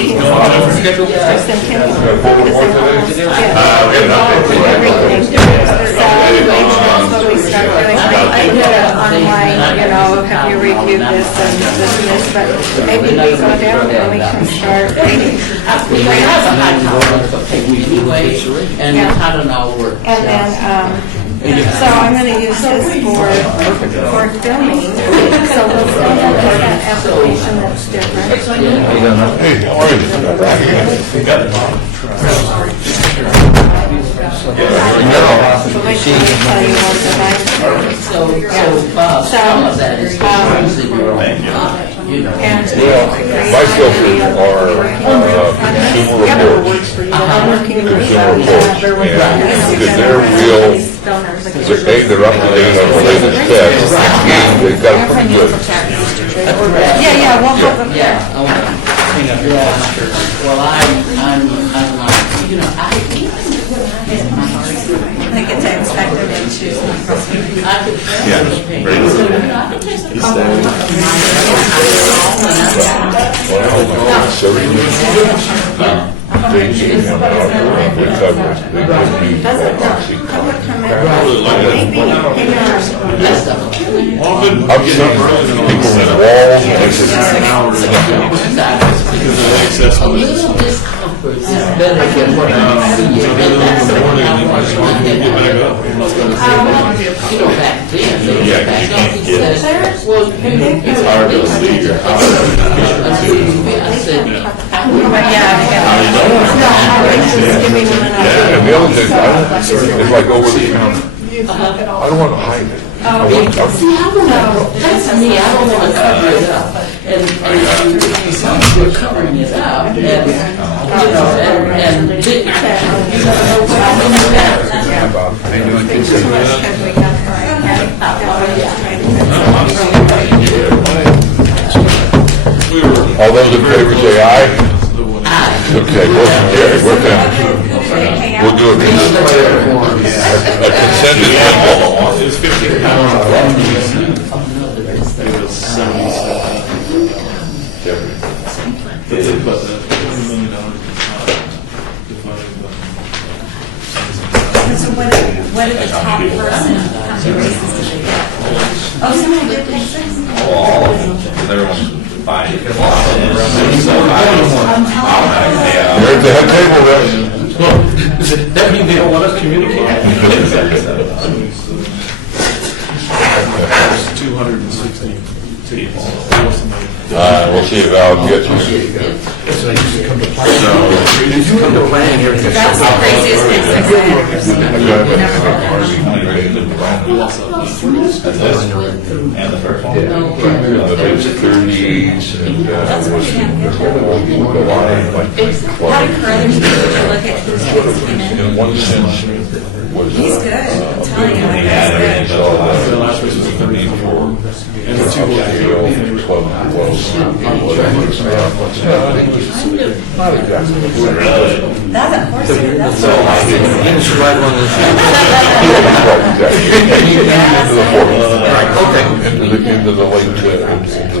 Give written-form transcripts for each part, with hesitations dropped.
meetings for Centennial. That's what we start doing. I put it online, you know, have you reviewed this and this, but maybe we go down and we can start reading. We have a high tolerance for paper anyway, and I don't know where. And then, so I'm going to use this for filming. So we'll film that application that's different. Hey, how are you? Some of that is using your own, you know. And My filters are consumer reports. I'm working with Consumer reports. And they're real, they're up to date on the latest tests. They've got it pretty good. Yeah, we'll have a. Yeah. Well, I'm like, you know, I think it's expected into. Yeah, very good. I've seen people in walls and a little discomfort is better than what I'm seeing. You know, back then, he said, well, it's hard to leave your house. I said, and the other thing, if I go over the counter, I don't want to hide it. see, I don't know. That's me. I don't want to cover it up. And we're covering it up. And, you know, and didn't, you All those in favor say aye. Okay, motion carried. We're finished. We'll do a consent agenda. It's 50. It was 77. But the $20 million So what are the top person? How many races did they get? Oh, somebody did pick six? Everyone's fine. There's the head table there. Does that mean they don't want us communicating? 260 tables. We'll see if Al gets you. That's the craziest thing I've And the first one. The base 30s and the line like How do Carruthers look at who's came in? in one sense was He's good, I'm telling you, he's good. The last race was 34. And the two club was That's a horse, that's into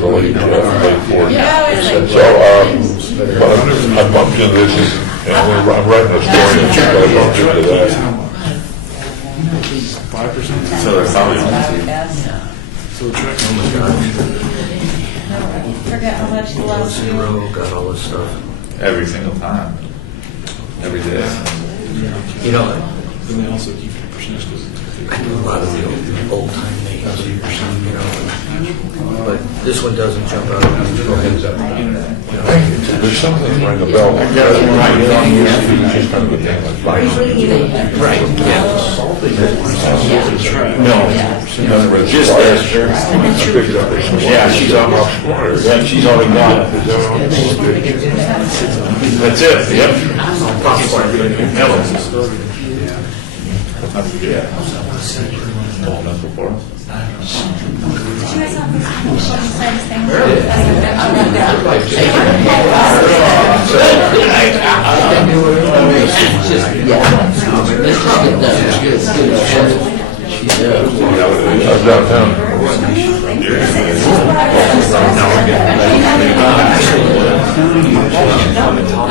the late 40s. So I bumped into this, and I'm writing a story, and I bumped into that. 5%. So they're probably on So we're tracking on the forget how much the last year. Got all this stuff. every single time. Every day. You know, Then they also keep the percentage because I do a lot of the old time names, you know, but this one doesn't jump out at me. There's something that rang a bell. Just kind of a thing like Right, yeah. No, just yeah, she's almost. Yeah, she's already got it. That's it. Yep. Before. I'm downtown.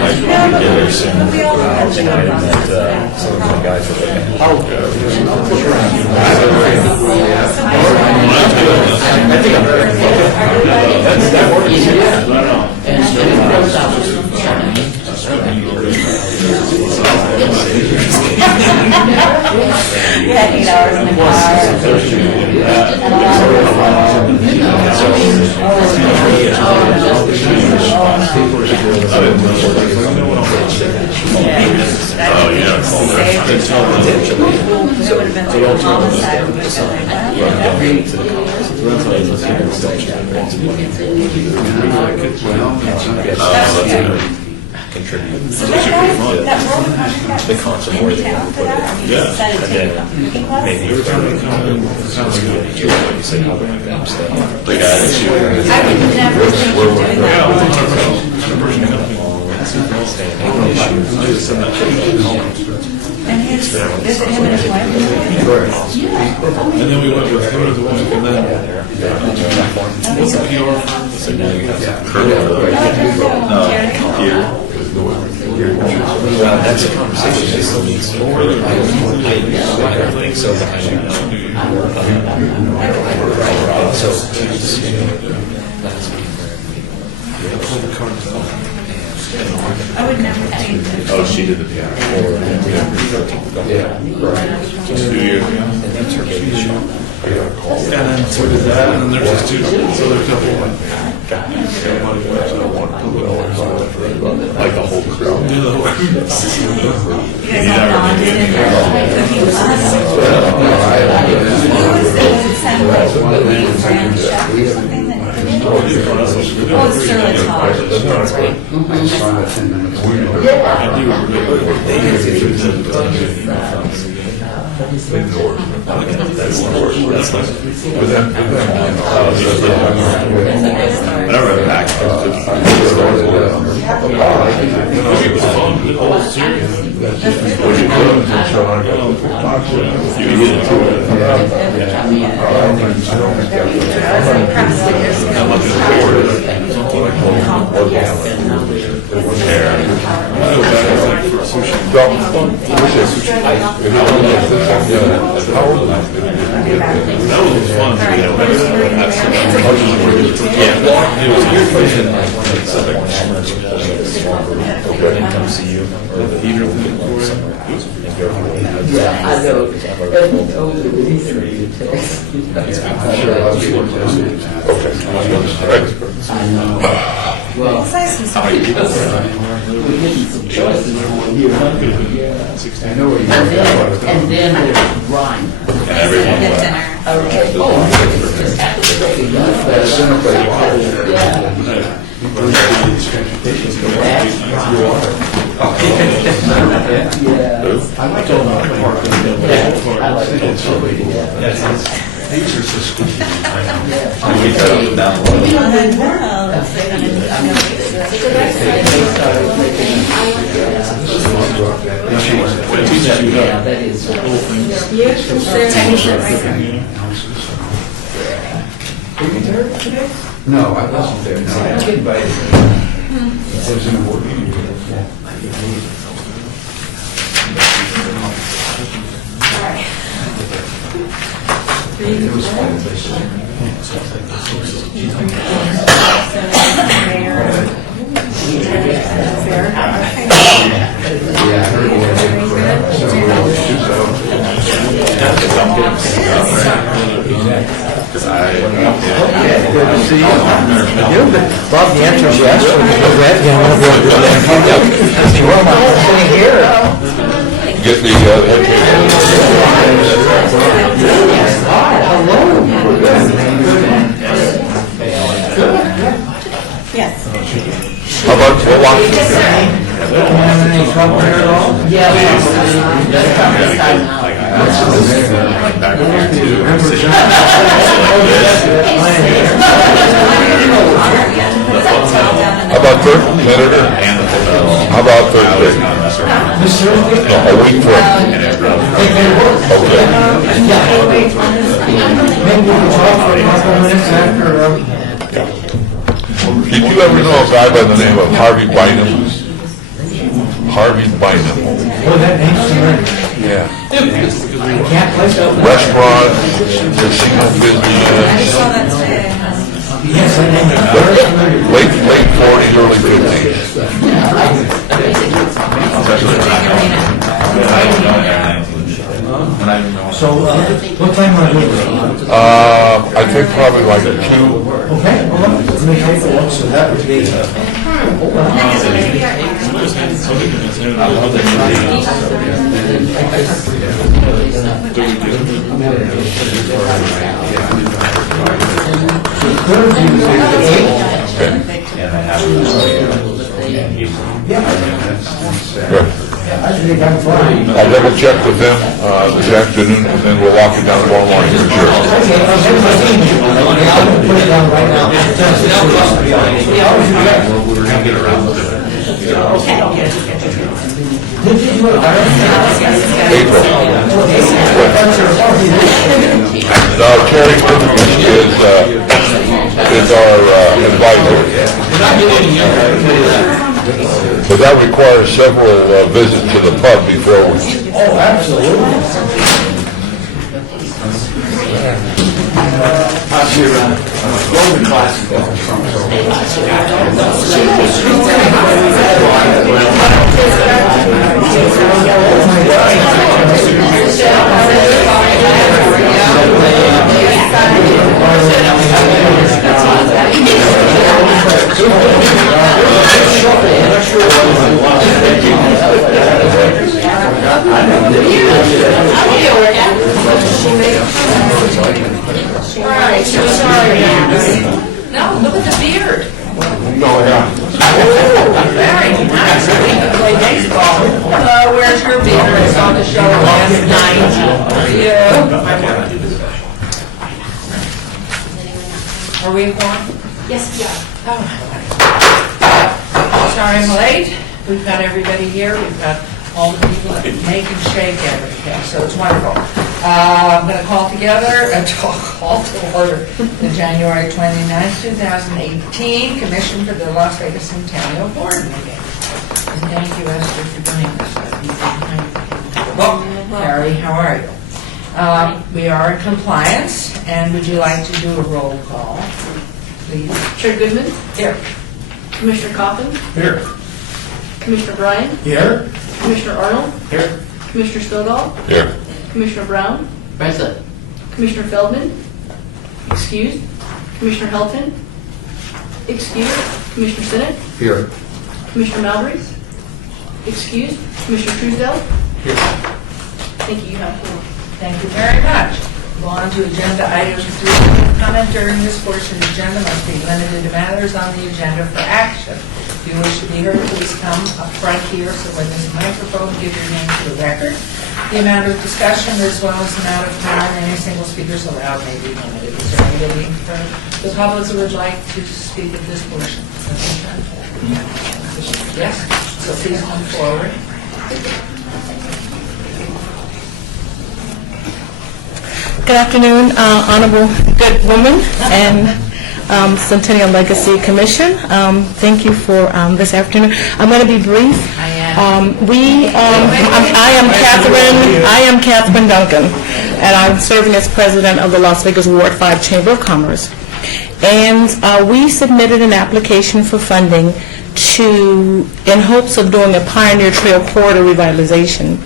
No, but we all have to know about it. Some of my guys are looking at. I think I'm very. And it comes out. We had 8 hours in the car. And a Oh, yeah. It would have been like a homicide. Contribute So that guy, that roller coaster guy the concept was in town for that? I mean, he Yeah. decided to take a meeting class? maybe you're trying to come in. You say how we're going to stay. The guy that you. I would never think of doing that. And his, is it him and his wife? And then we went with him and the wife, and then what's the PR firm? So now you have. No, here. That's a conversation that still needs to further. I don't think so. But I know. So I would never think that. Oh, she did the PR. 2 years ago. And then so did that, and then there's this dude, so there's a couple. Like the whole crew. You guys all bonded and you're cooking us. Was it some like big grand chef or something that? Oh, it's Sterling Hall. I never read back. It was fun, the whole series. You eat it too. How much is it for? That was fun. come see you, or even if we get somewhere and go through it. Yeah, I know. And over the history of text. I know. Well, It's nice and sweet. we're getting some choices here. And then there's Ryan. And everyone Get went. dinner. Okay. Oh, just after the break. Yeah. Yeah. I told him to park in the middle. I like it. We cut them down. Yeah, that is. Their technician right there. No, I wasn't there. No, I was invited. I was in a board meeting. It was fun. Yeah, I heard it Because I. Good to see you. Bob, the answer is yes. Well, I'm sitting here. Get the, Yes. how about, we'll watch. Any trouble here at all? Yeah. Like back here too. How about Senator? And the hotel. How about I was Thursday? not messing around. No, a week from, And it broke. okay. Maybe we can talk for a couple of minutes after, Did you ever know a guy by the name of Harvey Bynum? Harvey's Bynum. Oh, that name's familiar. Yeah. I can't place it. Restaurant, casino business, Yes, that name is very familiar. late 40s, early 50s. So, what time are you? I think probably like 2. Okay, well, let me take a look, so that would be, Good. I think I'm fine. I'll double check with them this afternoon, and then we'll walk it down tomorrow morning for sure. Okay, I'll put it down right now. We're gonna get around to it. April. No, Terry is our advisor. But that requires several visits to the pub before we... Oh, absolutely. Alright, so sorry. No, look at the beard. No, yeah. Very nice. We can play baseball. Where's your beard? It's on the show last night. Are we informed? Yes, we are. Sorry I'm late. We've got everybody here. We've got all the people that make and shake everything, so it's wonderful. I'm going to call to order the January 29th, 2018 Commission for the Las Vegas Centennial Board meeting. And thank you, Esther, for doing this. Well, Harry, how are you? We are in compliance, and would you like to do a roll call, please? Chair Goodman, Here. Commissioner Coffin, Here. Commissioner Bryan, Here? Commissioner Arnold, Here. Commissioner Stovall, Here. Commissioner Brown, Present. Commissioner Feldman, excused, Commissioner Helton, excused, Commissioner Sinnott, Here. Commissioner Malbry, excused, Commissioner Truesdale. Here. Thank you, you have the floor. Thank you very much. Go on to agenda item 3. Comment during this portion of the agenda must be limited to matters on the agenda for action. If you wish to be heard, please come up front here so when this microphone, give your name to the record. The amount of discussion as well as the amount of time any single speaker is allowed may be limited. Is there anybody from the public who would like to speak at this portion? Yes? So please come forward. Good afternoon, Honorable Good Woman and Centennial Legacy Commission. Thank you for this afternoon. I'm going to be brief. I am Catherine Duncan, and I'm serving as president of the Las Vegas Ward 5 Chamber of Commerce. And we submitted an application for funding in hopes of doing a Pioneer Trail corridor revitalization.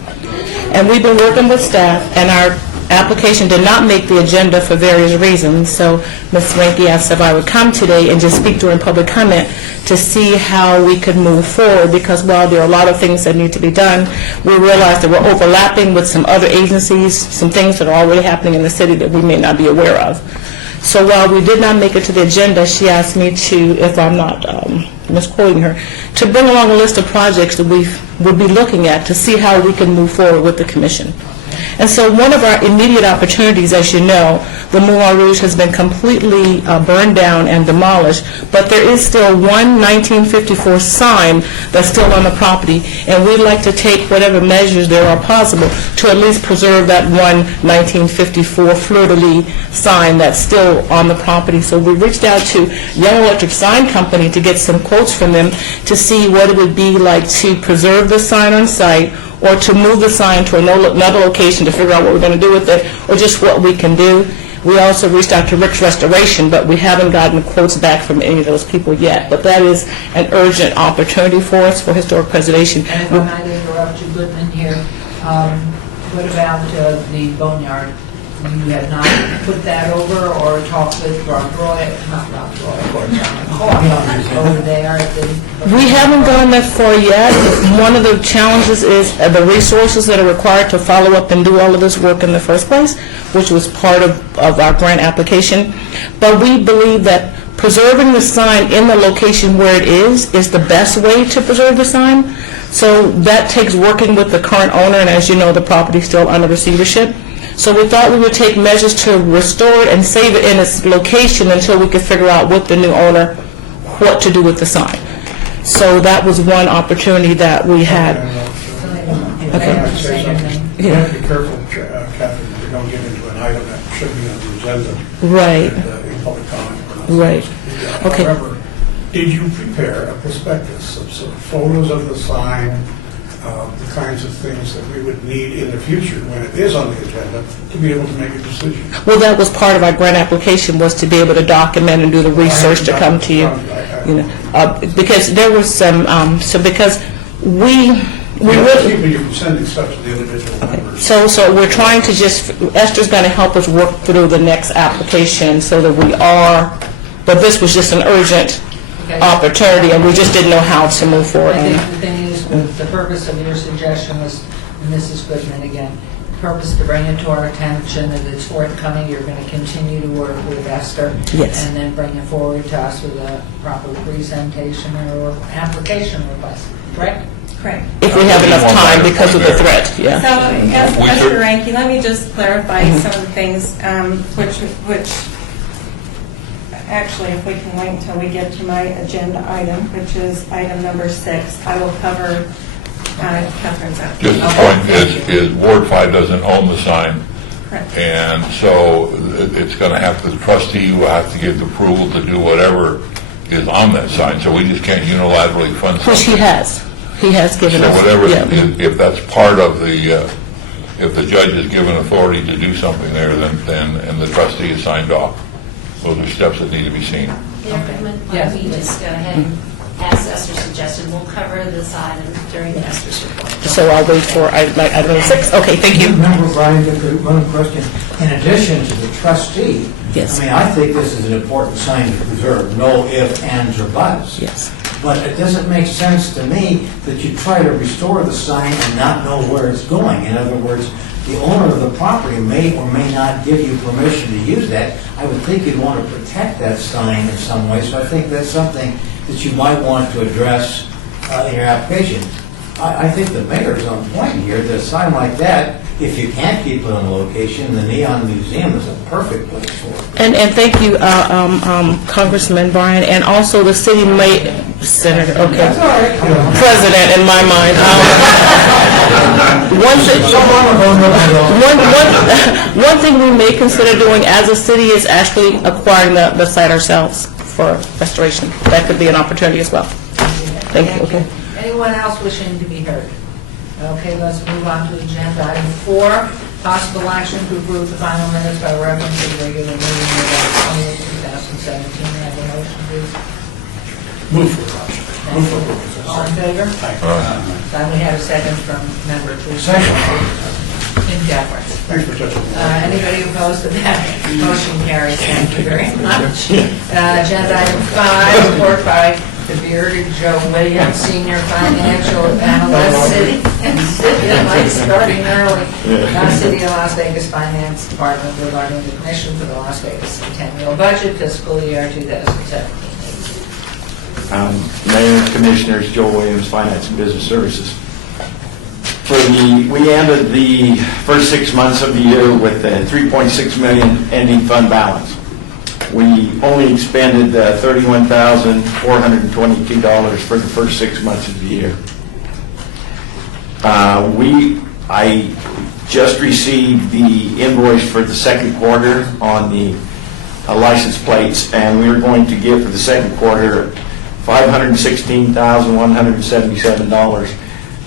And we've been working with staff, and our application did not make the agenda for various reasons, so Ms. Ranke asked if I would come today and just speak during public comment to see how we could move forward, because while there are a lot of things that need to be done, we realized that we're overlapping with some other agencies, some things that are already happening in the city that we may not be aware of. So while we did not make it to the agenda, she asked me to, if I'm not misquoting her, to bring along a list of projects that we would be looking at to see how we can move forward with the commission. And so one of our immediate opportunities, as you know, the Moulin Rouge has been completely burned down and demolished, but there is still one 1954 sign that's still on the property, and we'd like to take whatever measures there are possible to at least preserve that one 1954 fleur-de-lis sign that's still on the property. So we reached out to Young Electric Sign Company to get some quotes from them to see what it would be like to preserve the sign on site, or to move the sign to another location to figure out what we're going to do with it, or just what we can do. We also reached out to Rick's Restoration, but we haven't gotten quotes back from any of those people yet. But that is an urgent opportunity for us for historic preservation. And if I might interrupt you, Goodman, here, what about the boneyard? You have not put that over or talked with Rob Roy, not Rob Roy, or John McCoy over there at the... We haven't gone that far yet. One of the challenges is the resources that are required to follow up and do all of this work in the first place, which was part of our grant application. But we believe that preserving the sign in the location where it is the best way to preserve the sign. So that takes working with the current owner, and as you know, the property is still under receivership. So we thought we would take measures to restore it and save it in its location until we could figure out with the new owner what to do with the sign. So that was one opportunity that we had. Okay. You have to be careful, Catherine, that you don't get into an item that should be on the agenda. Right. In public comment. Right. Okay. However, did you prepare a prospectus of sort of photos of the sign, the kinds of things that we would need in the future when it is on the agenda to be able to make a decision? Well, that was part of our grant application, was to be able to document and do the research to come to you. Because there was some, because we really... People, you can send stuff to the individual members. So we're trying to just, Esther's going to help us work through the next application so that we are, but this was just an urgent opportunity, and we just didn't know how to move forward. I think the thing is, the purpose of your suggestion was, and this is Goodman again, the purpose to bring it to our attention that it's forthcoming. You're going to continue to work with Esther. Yes. And then bring it forward to us with a proper presentation or application request, correct? Correct. If we have enough time because of the threat, yeah. So, Esther Ranky, let me just clarify some of the things, which actually, if we can wait until we get to my agenda item, which is item number 6, I will cover Catherine's out. Just the point is Ward 5 doesn't own the sign. Correct. And so it's going to have to, the trustee will have to give the approval to do whatever is on that sign. So we just can't unilaterally fund something. Which he has. He has given So us. whatever, yeah. if that's part of the, if the judge is given authority to do something there, then and the trustee is signed off, those are steps that need to be seen. Yes. We just go ahead and, as Esther suggested, we'll cover this item during Esther's report. So I'll wait for item 6. Okay, thank you. Remember, Brian, one question. In addition to the trustee, Yes. I mean, I think this is an important sign to preserve, no ifs, ands, or buts. Yes. But it doesn't make sense to me that you try to restore the sign and not know where it's going. In other words, the owner of the property may or may not give you permission to use that. I would think you'd want to protect that sign in some way, so I think that's something that you might want to address in your application. I think the mayor's on point here. That a sign like that, if you can't keep it on the location, the Neon Museum is a perfect place for it. And thank you, Congressman Bryan, and also the city senator, okay, president in my mind. One thing we may consider doing as a city is actually acquiring the site ourselves for restoration. That could be an opportunity as well. Thank you. Okay. Anyone else wishing to be heard? Okay, let's move on to agenda item 4, possible action to approve the final minutes by reference to the regular meeting of August 20th, 2017. May I have a motion, please? Move for adoption. Move for approval. All in favor? Then we have a second from member Truesdale. Second. In deference. Thanks for touching that. Anybody opposed to that? Motion carries. Thank you very much. Agenda item 5, report by the bearded Joe Williams, Senior Financial Analyst, City of Lights, starting early. City of Las Vegas Finance Department regarding the commission for the Las Vegas Centennial budget fiscal year 2017. Mayor and Commissioners, Joe Williams, Finance and Business Services. we ended the first 6 months of the year with a 3.6 million ending fund balance. We only expended $31,422 for the first 6 months of the year. I just received the invoice for the second quarter on the license plates, and we are going to give for the second quarter $516,177.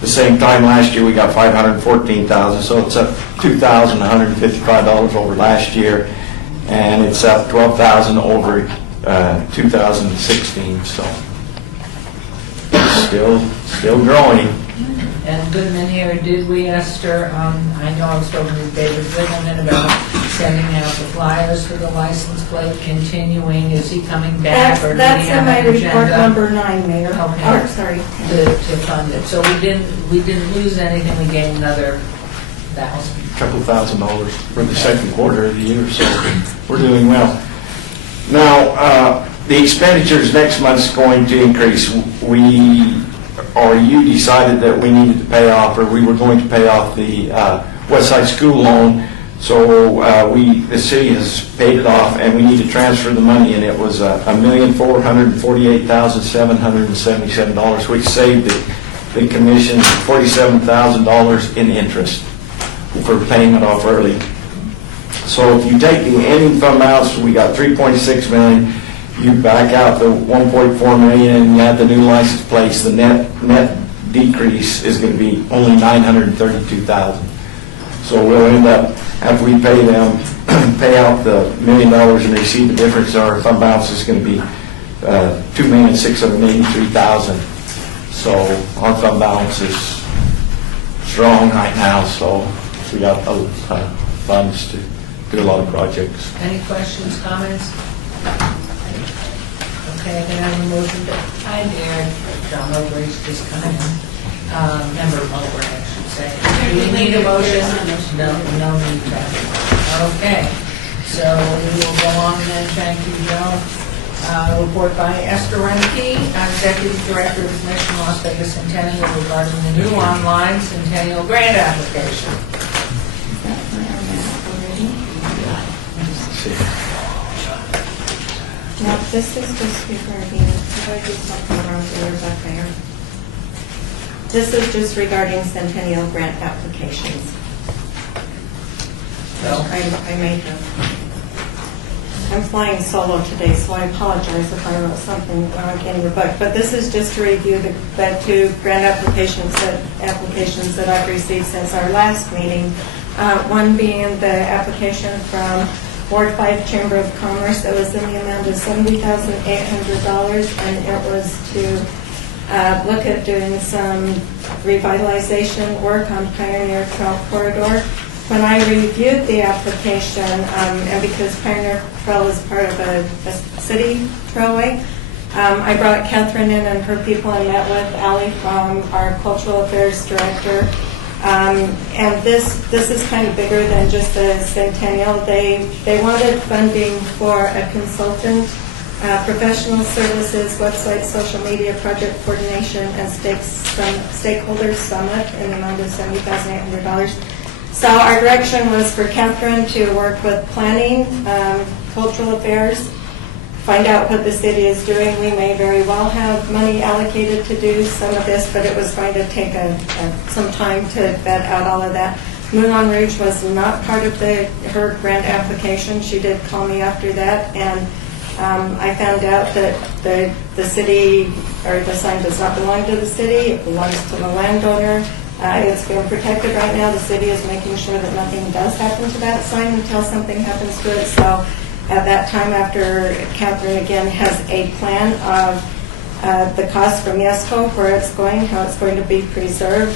The same time last year we got $514,000, so it's up $2,155 over last year, and it's up $12,000 over 2016. So it's still growing. And Goodman here, did we, Esther, I know I've spoken with David Goodman about sending out the flyers for the license plate continuing. Is he coming back? Or do we That's in have my an report agenda number 9, Mayor. Okay. Or, sorry. to fund it? So we didn't lose anything, we gained another $1,000. A couple $1,000 for the second quarter of the year, so we're doing well. Now, the expenditures next month's going to increase. You decided that we needed to pay off, or we were going to pay off the West Side School loan, so the city has paid it off, and we need to transfer the money, and it was $1,448,777, which saved the commission $47,000 in interest for paying it off early. So if you take the ending fund balance, we got 3.6 million. You back out the 1.4 million and you add the new license plates, the net decrease is going to be only 932,000. So we'll end up, after we pay them, pay out the $1 million and receive the difference, our fund balance is going to be $2,683,000. So our fund balance is strong right now, so we got funds to do a lot of projects. Any questions, comments? Okay, can I have a motion to, hi there, John Mowbray's just coming in. Member Mowbray, I should say. Do we need a motion? No need to. Okay, so we will go on then, thank you, Joe. Report by Esther Renke, Executive Director of the Commission Las Vegas Centennial regarding the new online Centennial grant application. Now, this is just regarding, if I do something wrong here, back there. This is just regarding Centennial grant applications. So I may have, I'm flying solo today, so I apologize if I wrote something wrong in your book. But this is just to review the 2 grant applications that I've received since our last meeting. One being the application from Ward 5 Chamber of Commerce that was in the amount of $70,800, and it was to look at doing some revitalization work on Pioneer Trail Corridor. When I reviewed the application, and because Pioneer Trail is part of a city trailway, I brought Catherine in and her people and met with Allie from our Cultural Affairs Director. And this is kind of bigger than just the Centennial. They wanted funding for a consultant, professional services, website, social media, project coordination, and stakeholder summit in the amount of $70,800. So our direction was for Catherine to work with planning, cultural affairs, find out what the city is doing. We may very well have money allocated to do some of this, but it was going to take some time to vet out all of that. Moulin Rouge was not part of her grant application. She did call me after that, and I found out that the city, or the sign does not belong to the city. It belongs to the landowner. It's being protected right now. The city is making sure that nothing does happen to that sign until something happens to it. So at that time, after Catherine again has a plan of the cost from YESCO, where it's going, how it's going to be preserved,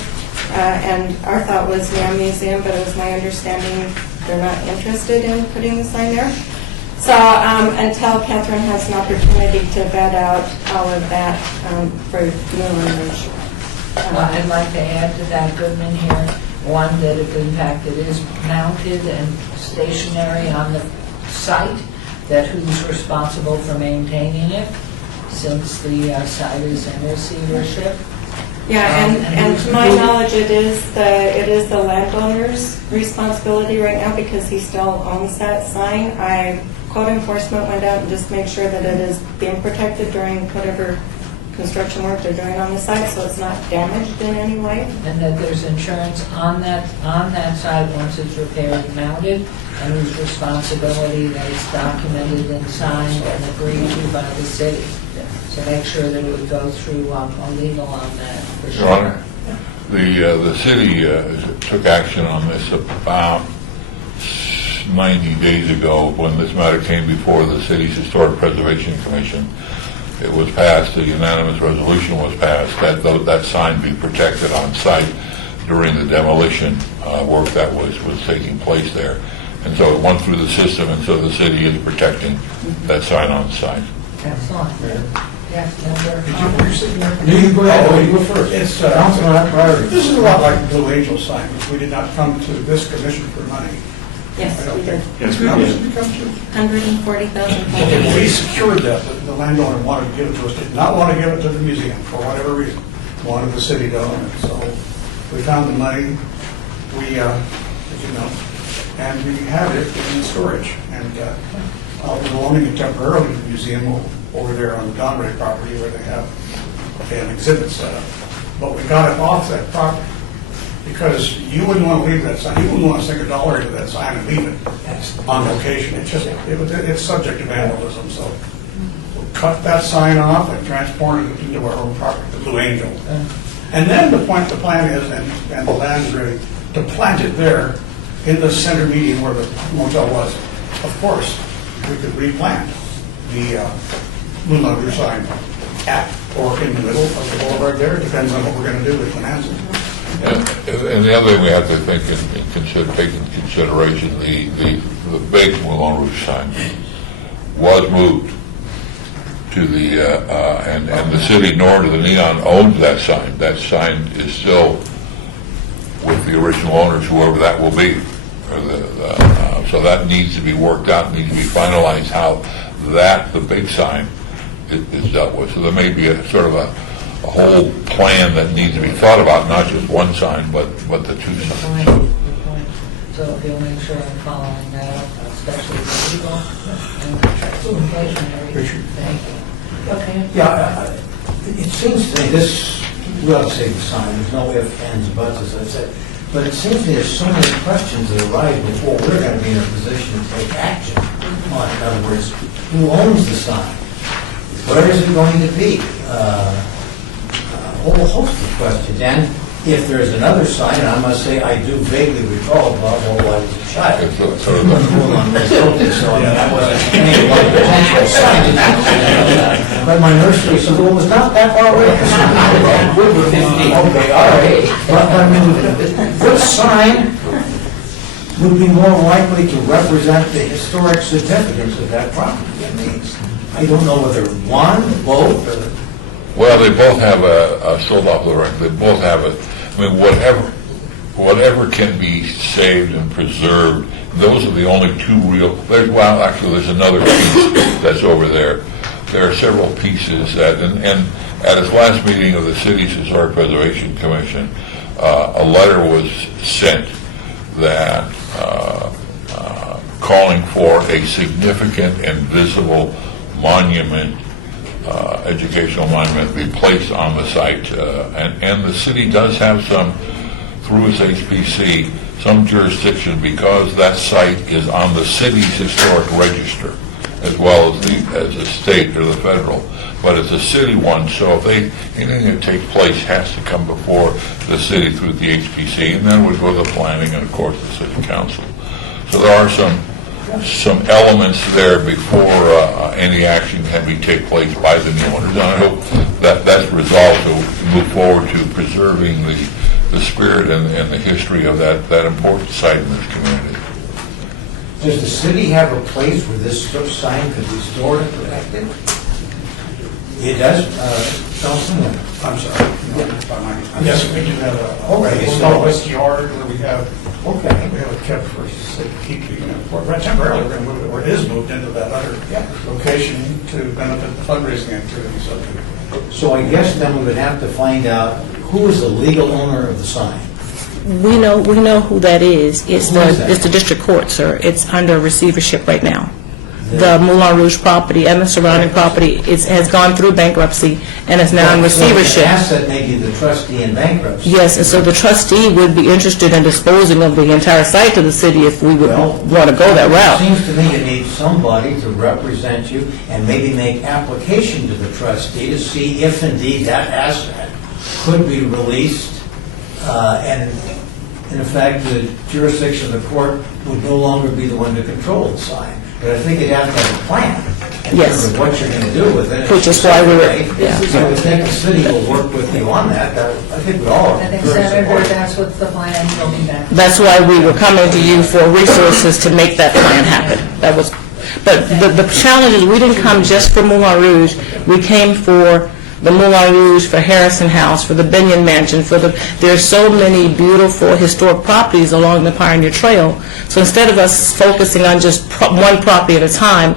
and our thought was a museum, but it was my understanding they're not interested in putting the sign there. So until Catherine has an opportunity to vet out all of that for Moulin Rouge. Well, I'd like to add to that, Goodman here, one, that if in fact it is mounted and stationary on the site, that who's responsible for maintaining it, since the site is in receivership. Yeah, and to my knowledge, it is the landowner's responsibility right now because he still owns that sign. Code enforcement went out and just made sure that it is being protected during whatever construction work they're doing on the site, so it's not damaged in any way. And that there's insurance on that side once it's repaired and mounted, and whose responsibility that is documented and signed and agreed to by the city. So make sure that it would go through a legal on that. For sure. Your Honor, the city took action on this about 90 days ago when this matter came before the city's Historic Preservation Commission. It was passed, a unanimous resolution was passed that sign be protected on site during the demolition work that was taking place there. And so it went through the system, and so the city is protecting that sign on site. Excellent. Yes, member. You go ahead, you go first. It's, Councilman, I'm priority. This is a lot like the Blue Angel sign, which we did not come to this commission for money. Yes, I don't we did. think. Yes, we How much did. did it come to? $140,000. We secured that, the landowner wanted to give it to us, did not want to give it to the museum for whatever reason, wanted the city to own it, so we found the money, we, as you know, and we have it in storage, and I'll be loaning it temporarily to the museum over there on the Donray property where they have an exhibit set up, but we got it off that property. Because you wouldn't want to leave that sign, you wouldn't want to sink $1 into that sign and leave it on location. It's subject to vandalism, so we'll cut that sign off and transport it into our own property, the Blue Angel. And then the plan is, and the land is ready, to plant it there in the center median where the motel was. Of course, we could replant the Moon Lagoon sign at or in the middle of the boulevard there. It depends on what we're going to do with financing. And the other thing we have to think take into consideration, the big Moulin Rouge sign was moved to the, and the city nor to the Neon owns that sign. That sign is still with the original owners, whoever that will be. Or so that needs to be worked out, needs to be finalized how the big sign is dealt with. So there may be a sort of a whole plan that needs to be thought about, not just one sign, but the two signs. Good point. So if you'll make sure I'm following that up, especially the legal and the inflationary. Thank you. Okay. Yeah, it seems to me this, we ought to say the sign, there's no ifs, ands, buts, as I said, but it seems to me there's so many questions that arise before we're going to be in a position to take action on it. In other words, who owns the sign? Where is it going to be? A whole host of questions. And if there's another sign, and I must say I do vaguely recall, although I was a child, on Minnesota, so I mean, I wasn't any one potential sign. But my nursery school was not that far away. Okay, all right. But I mean, which sign would be more likely to represent the historic significance of that property? I mean, I don't know whether one, both, or... Well, they both have sold off the record. They both have it. I mean, whatever can be saved and preserved, those are the only two real. Actually, there's another piece that's over there. There are several pieces that, and at its last meeting of the city's Historic Preservation Commission, a letter was sent that calling for a significant and visible monument, educational monument, be placed on the site. And the city does have some, through its HPC, some jurisdiction because that site is on the city's historic register as well as the state or the federal. But it's a city one, so if anything that takes place has to come before the city through the HPC, and then would go to the planning and, of course, the city council. So there are some elements there before any action can take place by the new owners. And I hope that that's resolved to move forward to preserving the spirit and the history of that important site in this community. Does the city have a place where this sign could be stored and protected? It does, Councilman? I'm sorry. Yes, we do have a small west yard where we have it kept for keeping, temporarily we're going to move it, or it is moved into that other location to benefit the fundraising activities of it. So I guess then we would have to find out who is the legal owner of the sign? We know who that is. Who is that? It's the district court, sir. It's under receivership right now. The Moulin Rouge property and the surrounding property has gone through bankruptcy and is now in receivership. So the asset may be the trustee in bankruptcy. Yes, and so the trustee would be interested in disposing of the entire site to the city if we would want to go that It route. seems to me you need somebody to represent you and maybe make application to the trustee to see if indeed that asset could be released, and in effect, the jurisdiction of the court would no longer be the one to control the sign. But I think you'd have to have a plan in Yes. terms of what you're going to do with it. Which is why we were- yeah. So I would think the city will work with you on that. I think we all are I think, very Senator, supportive. that's what the plan will be back. That's why we were coming to you for resources to make that plan happen. That was, but the challenge is we didn't come just for Moulin Rouge. We came for the Moulin Rouge, for Harrison House, for the Binion Mansion, there's so many beautiful historic properties along the Pioneer Trail. So instead of us focusing on just one property at a time,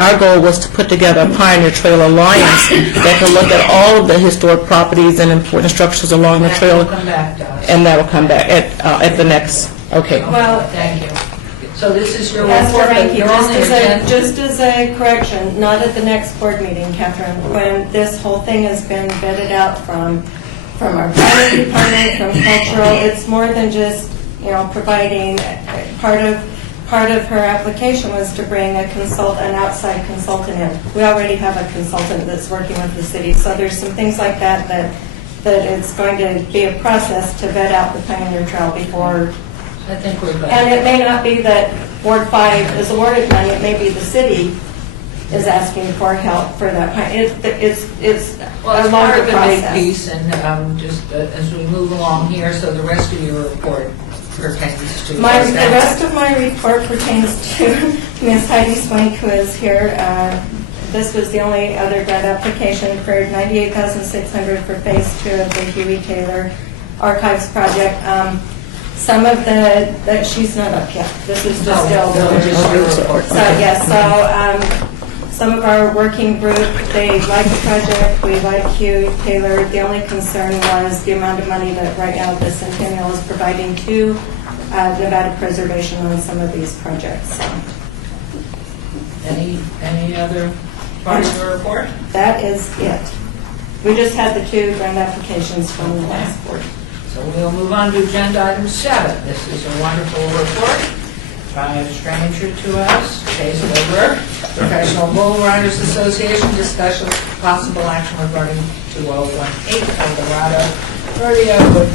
our goal was to put together a Pioneer Trail Alliance that can look at all of the historic properties and important structures along the That trail. will come back to us. And that will come back at the next, okay. Well, Thank you. So this is your Pastor report, but Ranky, you're on the agenda. just as a correction, not at the next board meeting, Catherine, when this whole thing has been vetted out from our planning department, from cultural, it's more than just, providing, part of her application was to bring an outside consultant in. We already have a consultant that's working with the city, so there's some things like that it's going to be a process to vet out the Pioneer Trail before. I think we're good. And it may not be that Ward 5 is awarded money, it may be the city is asking for help for that. It's Well, a it's part longer of the big process. piece, and just as we move along here, so the rest of your report pertains to... The rest of my report pertains to Ms. Heidi Swank, who is here. This was the only other grant application for $98,600 for Phase 2 of the Huey Taylor Archives project. Some of she's not up yet. This is just still. Some of our working group, they like the project, we like Huey Taylor. The only concern was the amount of money that right now the Centennial is providing to Nevada Preservation on some of these projects. So. Any other part of your report? That is it. We just had the 2 grant applications from the last board. So we'll move on to agenda item 7. This is a wonderful report by a stranger to us, Chase Wilbur, Professional Bull Riders Association, discussion of possible action regarding 2018 Eldorado Rodeo with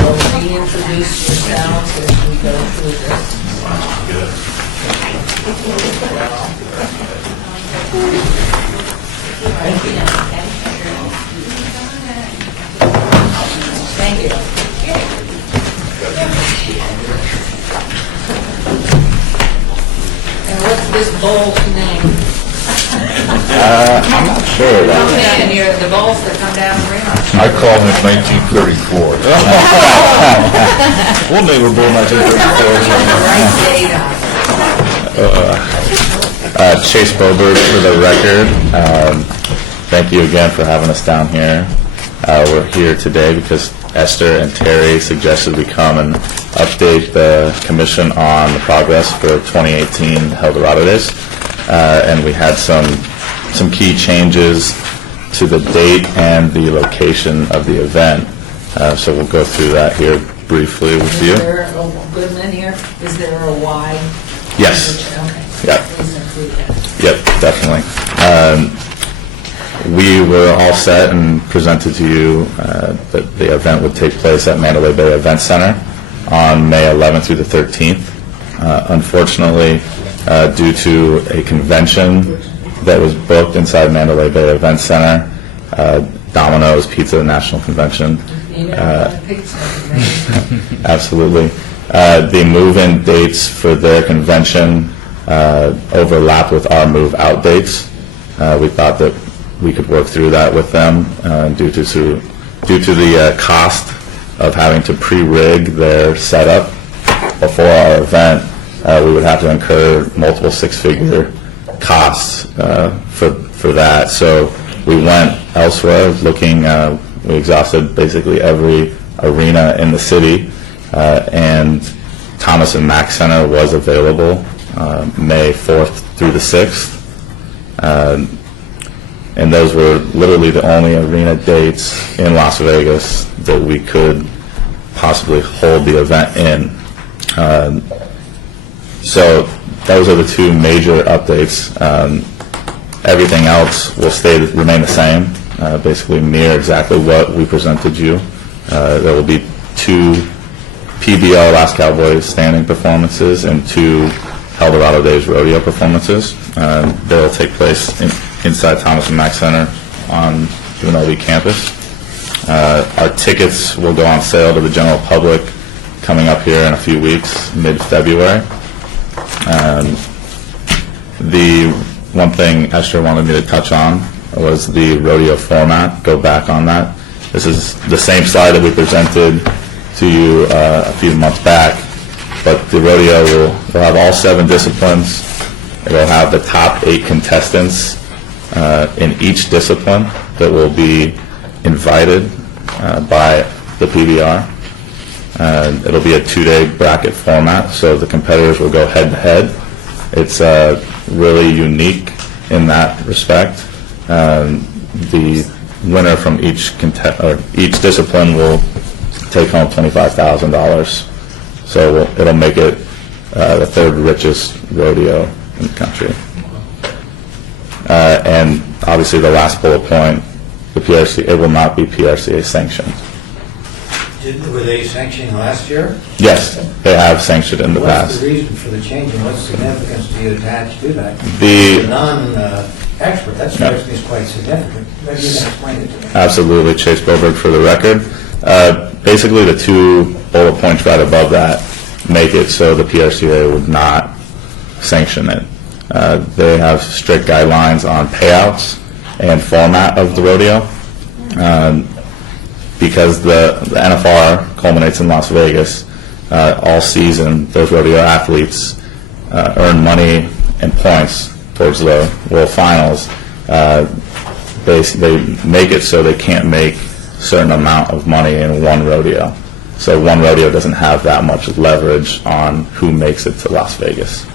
will reintroduce yourselves as we go through this. Thank you. Thank you. And what's this bull's name? I'm not sure about Come in, you're the bulls that come down the river. I call him 1934. We'll neighbor bull 1934. Chase Bobert for the record. Thank you again for having us down here. We're here today because Esther and Terry suggested we come and update the commission on the progress for 2018 Eldorado Days. And we had some key changes to the date and the location of the event. So we'll go through that here briefly with you. Is there a Goodman here? Is there a Y? Yes. Okay. Yep. Please include that. Yep, definitely. We were all set and presented to you that the event would take place at Mandalay Bay Event Center on May 11th through the 13th. Unfortunately, due to a convention that was booked inside Mandalay Bay Event Center, Domino's Pizza National Convention. You know, pizza. Absolutely. The move-in dates for their convention overlap with our move-out dates. We thought that we could work through that with them due to the cost of having to pre-rig their setup before our event. We would have to incur multiple six-figure costs for that. So we went elsewhere, looking. We exhausted basically every arena in the city, and Thomas and Mack Center was available May 4th through the 6th. And those were literally the only arena dates in Las Vegas that we could possibly hold the event in. So those are the two major updates. Everything else will remain the same, basically mirror exactly what we presented you. There will be 2 PBR Last Cowboys standing performances and 2 Eldorado Days rodeo performances. They'll take place inside Thomas and Mack Center on UNLV campus. Our tickets will go on sale to the general public coming up here in a few weeks, mid-February. The one thing Esther wanted me to touch on was the rodeo format. Go back on that. This is the same slide that we presented to you a few months back, but the rodeo will have all 7 disciplines. It will have the top 8 contestants in each discipline that will be invited by the PBR. It'll be a 2-day bracket format, so the competitors will go head-to-head. It's really unique in that respect. The winner from each discipline will take home $25,000. So it'll make it the 3rd richest rodeo in the country. And obviously the last bullet point, the PRC, it will not be PRCA sanctioned. Were they sanctioning last year? Yes, they have sanctioned in the past. What's the reason for the change, and what significance do you attach to that? The As a non-expert, that strikes me as quite significant. Maybe you can explain it to me. Absolutely, Chase Boberg for the record. Basically, the 2 bullet points right above that make it so the PRCA would not sanction it. They have strict guidelines on payouts and format of the rodeo. Because the NFR culminates in Las Vegas, all season those rodeo athletes earn money and points towards the World Finals. They make it so they can't make a certain amount of money in one rodeo. So one rodeo doesn't have that much leverage on who makes it to Las Vegas.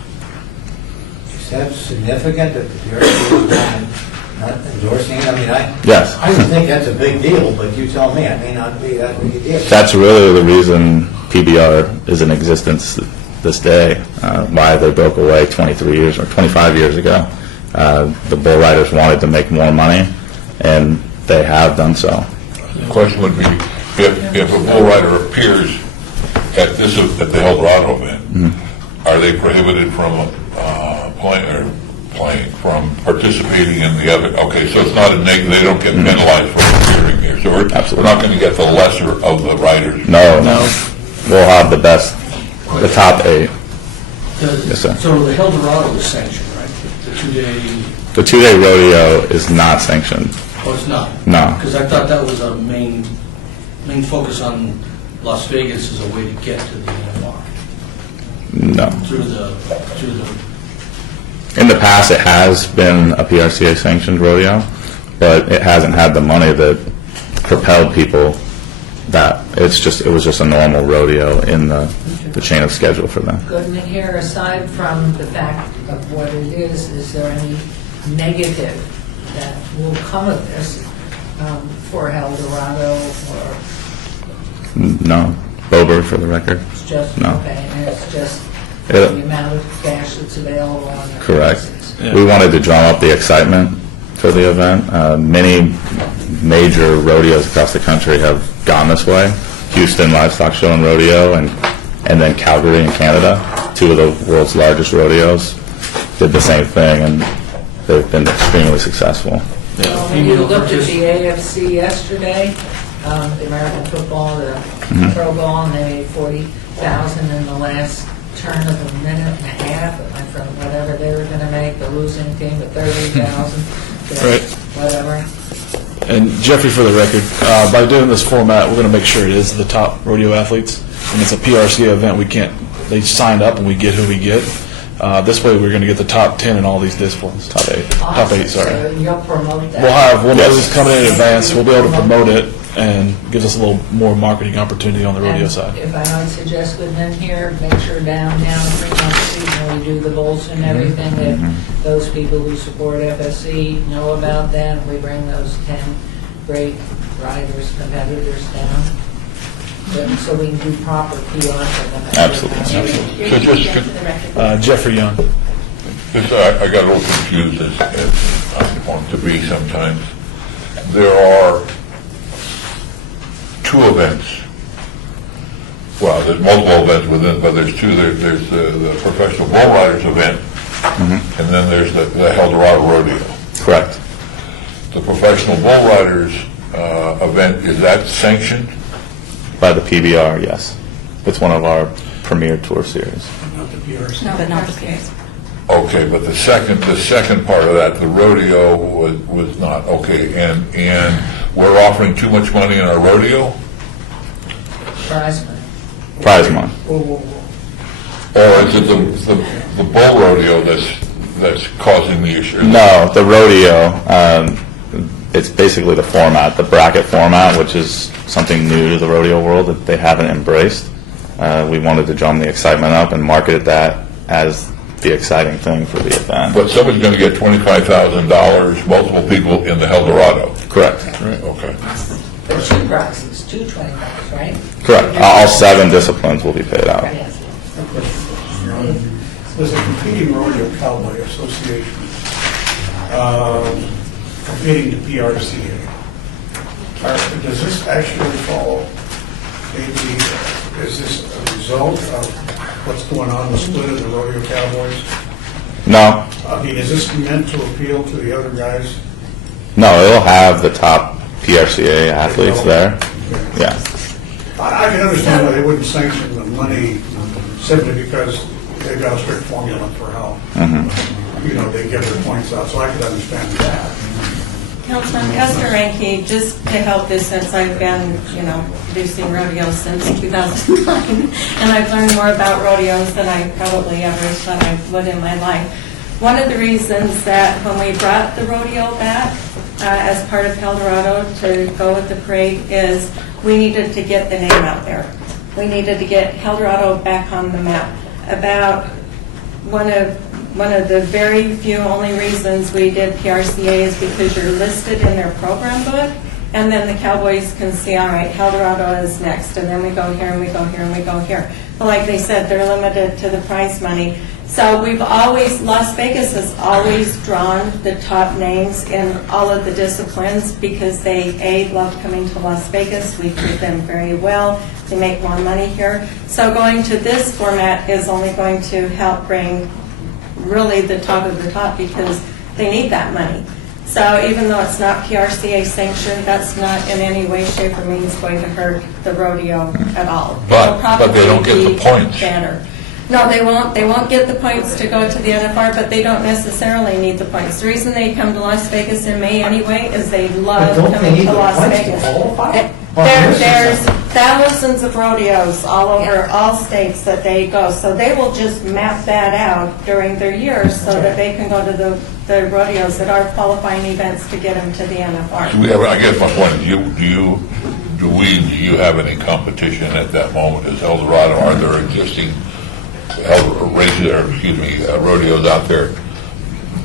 Is that significant that the PRC is not endorsing it? I mean, Yes. I would think that's a big deal, but you tell me, it may not be that big a deal. That's really the reason PBR is in existence this day, why they broke away 23 years or 25 years ago. The bull riders wanted to make more money, and they have done so. The question would be, if a bull rider appears at the Eldorado event, are they prohibited from from participating in the other? Okay, so it's not a negative. They don't get penalized for appearing here. So we're not going to get the lesser of the riders. No. We'll have the best, the top 8. Yes, sir. So the Eldorado is sanctioned, right? The 2-day, The 2-day rodeo is not sanctioned. oh, it's not? No. Because I thought that was a main focus on Las Vegas as a way to get to the NFR. No. Through the In the past, it has been a PRCA sanctioned rodeo, but it hasn't had the money that propelled people. It was just a normal rodeo in the chain of schedule for them. Good, and here, aside from the fact of what it is there any negative that will come of this for Eldorado, or No. Bober for the record. it's just, No. okay, and it's just the amount of cash that's available on the Correct. license? We wanted to drum up the excitement for the event. Many major rodeos across the country have gone this way. Houston Livestock Show and Rodeo, and then Calgary in Canada, 2 of the world's largest rodeos, did the same thing, and they've been extremely successful. You looked at the AFC yesterday, the American football, the Pro Bowl, and they made $40,000 in the last turn of a minute and a half. It went from whatever they were going to make, the losing team, to $30,000. Right. Whatever. And Jeffrey, for the record, by doing this format, we're going to make sure it is the top rodeo athletes. And it's a PRCA event. They signed up and we get who we get. This way, we're going to get the top 10 in all these disciplines. Top 8. Top 8, sorry. So you'll promote that. We'll have one of those coming in advance. We'll be able to promote it and gives us a little more marketing opportunity on the rodeo And side. if I might suggest within here, make sure downtown Fremont Street, when we do the bowls and everything, that those people who support FSC know about that. We bring those 10 great riders, competitors down, so we can do proper PR for them. Absolutely. So just, Jeffrey Young. I got a little confused as I want to be sometimes. There are 2 events. Well, there's multiple events within, but there's 2. There's the professional bull riders event, and then there's the El Dorado Rodeo. Correct. The professional bull riders event, is that sanctioned? By the PBR, yes. It's one of our premier tour series. Not the PRC. No, but not the case. Okay, but the second part of that, the rodeo was not, okay, and we're offering too much money in our rodeo? Prize money. Prize money. Whoa, whoa, whoa. Or is it the bull rodeo that's causing the issue? No, the rodeo, it's basically the format, the bracket format, which is something new to the rodeo world that they haven't embraced. We wanted to drum the excitement up and market that as the exciting thing for the event. But somebody's going to get $25,000, multiple people in the El Dorado. Correct. Okay. There's 2 prizes, 2 $20, right? Correct. All 7 disciplines will be paid out. Yes. There's a competing rodeo cowboy association competing to PRCA. Does this actually follow, maybe, is this a result of what's going on, the split of the rodeo cowboys? No, I mean, is this meant to appeal to the other guys? no, it'll have the top PRCA athletes there. Yeah. I can understand why they wouldn't sanction the money simply because they've got a strict formula for how, they give their points out, so I could understand that. Councilman Esther Ranke, just to help this, since I've been, producing rodeos since 2009, and I've learned more about rodeos than I probably ever thought I would in my life. One of the reasons that when we brought the rodeo back as part of El Dorado to go with the parade is we needed to get the name out there. We needed to get El Dorado back on the map. About one of the very few only reasons we did PRCA is because you're listed in their program book, and then the Cowboys can see, all right, El Dorado is next, and then we go here, and we go here, and we go here. But like they said, they're limited to the prize money. So Las Vegas has always drawn the top names in all of the disciplines because they, love coming to Las Vegas. We treat them very well. They make more money here. So going to this format is only going to help bring really the top of the top because they need that money. So even though it's not PRCA sanctioned, that's not in any way, shape, or means going to hurt the rodeo at all. But they don't get the points. Better. No, they won't. They won't get the points to go to the NFR, but they don't necessarily need the points. The reason they come to Las Vegas in May anyway is they love But don't they coming need to the Las points to Vegas. qualify? There's thousands of rodeos all over all states that they go, so they will just map that out during their years so that they can go to the rodeos that are qualifying events to get them to the NFR. I guess my point is, do you have any competition at that moment as El Dorado? Are there existing rodeos out there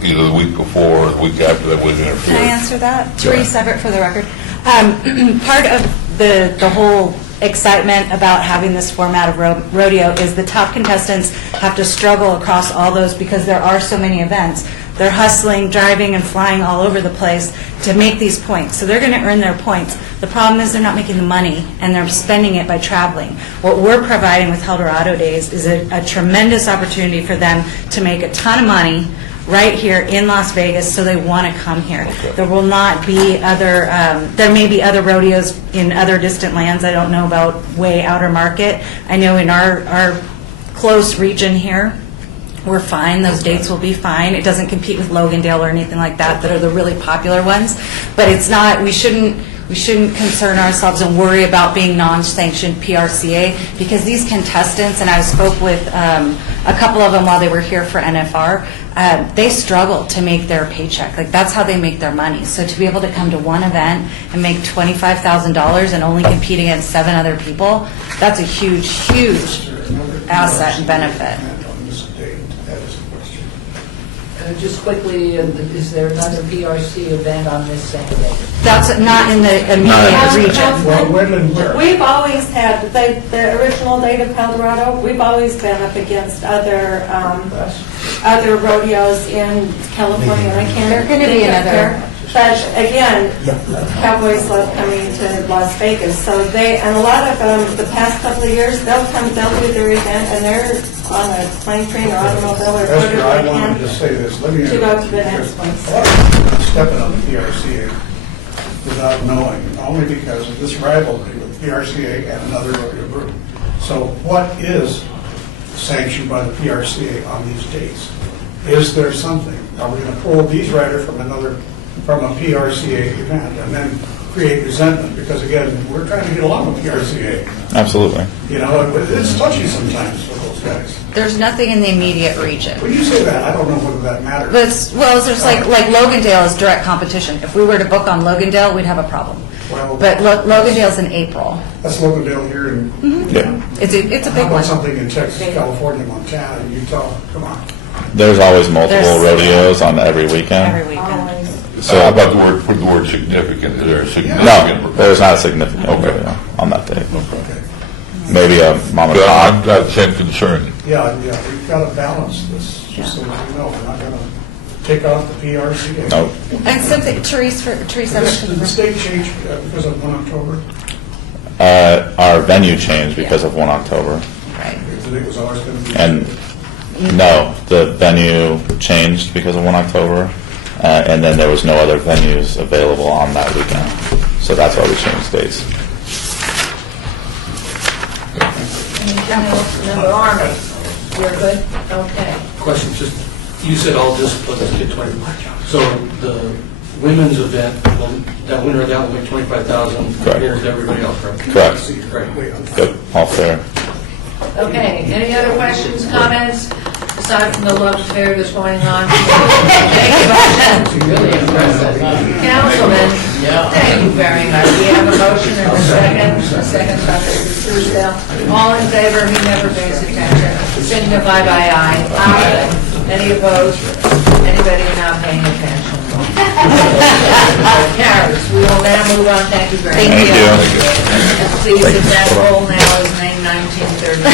either the week before or the week after that would interfere? Can I answer that? Therese Everett for the record. Part of the whole excitement about having this format of rodeo is the top contestants have to struggle across all those because there are so many events. They're hustling, driving, and flying all over the place to make these points. So they're going to earn their points. The problem is they're not making the money, and they're spending it by traveling. What we're providing with El Dorado Days is a tremendous opportunity for them to make a ton of money right here in Las Vegas, so they want to come here. Okay. There will not be other, there may be other rodeos in other distant lands. I don't know about way outer market. I know in our close region here, we're fine. Those dates will be fine. It doesn't compete with Logandale or anything like that that are the really popular ones. But it's not, we shouldn't we shouldn't concern ourselves and worry about being non-sanctioned PRCA, because these contestants, and I spoke with a couple of them while they were here for NFR, they struggle to make their paycheck. Like, that's how they make their money. So to be able to come to one event and make $25,000 and only compete against 7 other people, that's a huge, huge asset and benefit. Just quickly, is there another PRC event on this same day? That's not in the immediate region. We've always had, the original date of Colorado, we've always been up against other rodeos in California. And I can't. There's gonna be another. But again, cowboys love coming to Las Vegas. So and a lot of them, the past couple of years, they'll do their event, and they're on a plane, train, or automobile, or Esther, I whatever wanted they to can say this. Let me to go to the next one. A lot of people are stepping on the PRCA without knowing, only because of this rivalry with PRCA and another rodeo group. So what is sanctioned by the PRCA on these dates? Is there something? Are we going to pull these riders from a PRCA event and then create resentment? Because again, we're trying to get along with PRCA. Absolutely. You know, it's touchy sometimes for those guys. There's nothing in the immediate region. When you say that, I don't know whether that matters. Well, it's just like Logandale is direct competition. If we were to book on Logandale, we'd have a problem. Well, But Logandale's in April. that's Logandale here in. Yeah. It's a How big about one. something in Texas, California, Montana, Utah? Come on. There's always multiple There's- rodeos on every weekend. Every weekend. So how about put the word significant, is there a significant? No, there's not a significant rodeo on that day. Okay. Maybe a mom and But pop. I've got the same concern. Yeah, we've got to balance this, just so you know. We're not going to take off the PRCA. No, And something, Teresa, Did the state change because of 1 October? our venue changed because of 1 October. right. It was always going to be. And no, the venue changed because of 1 October, and then there was no other venues available on that weekend. So that's why we changed dates. Member Army, you're good? Okay. Question, just, you said all disciplines get 20. So the women's event, that winner of that will make 25,000 compared to everybody else, right? Correct. Great. Good, all fair. Okay, any other questions, comments, aside from the love affair that's going on? Thank you. Really impressive. Councilman, thank you very much. We have a motion and a second by Mr. Truesdale. All in favor, he never pays attention, signify by aye. Aye. Any opposed? Anybody not paying attention? Carries. We will now move on. Thank you very much. Thank you. And please, if that roll now is named 1934.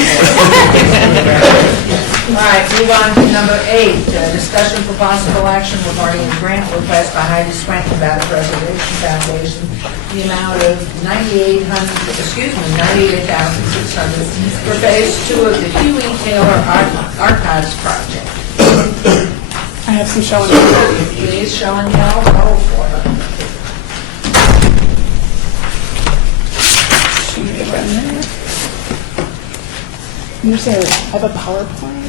All right, move on to number 8, discussion for possible action regarding a grant request by Heidi Swank about a preservation foundation, the amount of $98,600 for phase 2 of the Huey Taylor Archives project. I have some show and tell. Please show and tell, roll for it. You say I have a PowerPoint?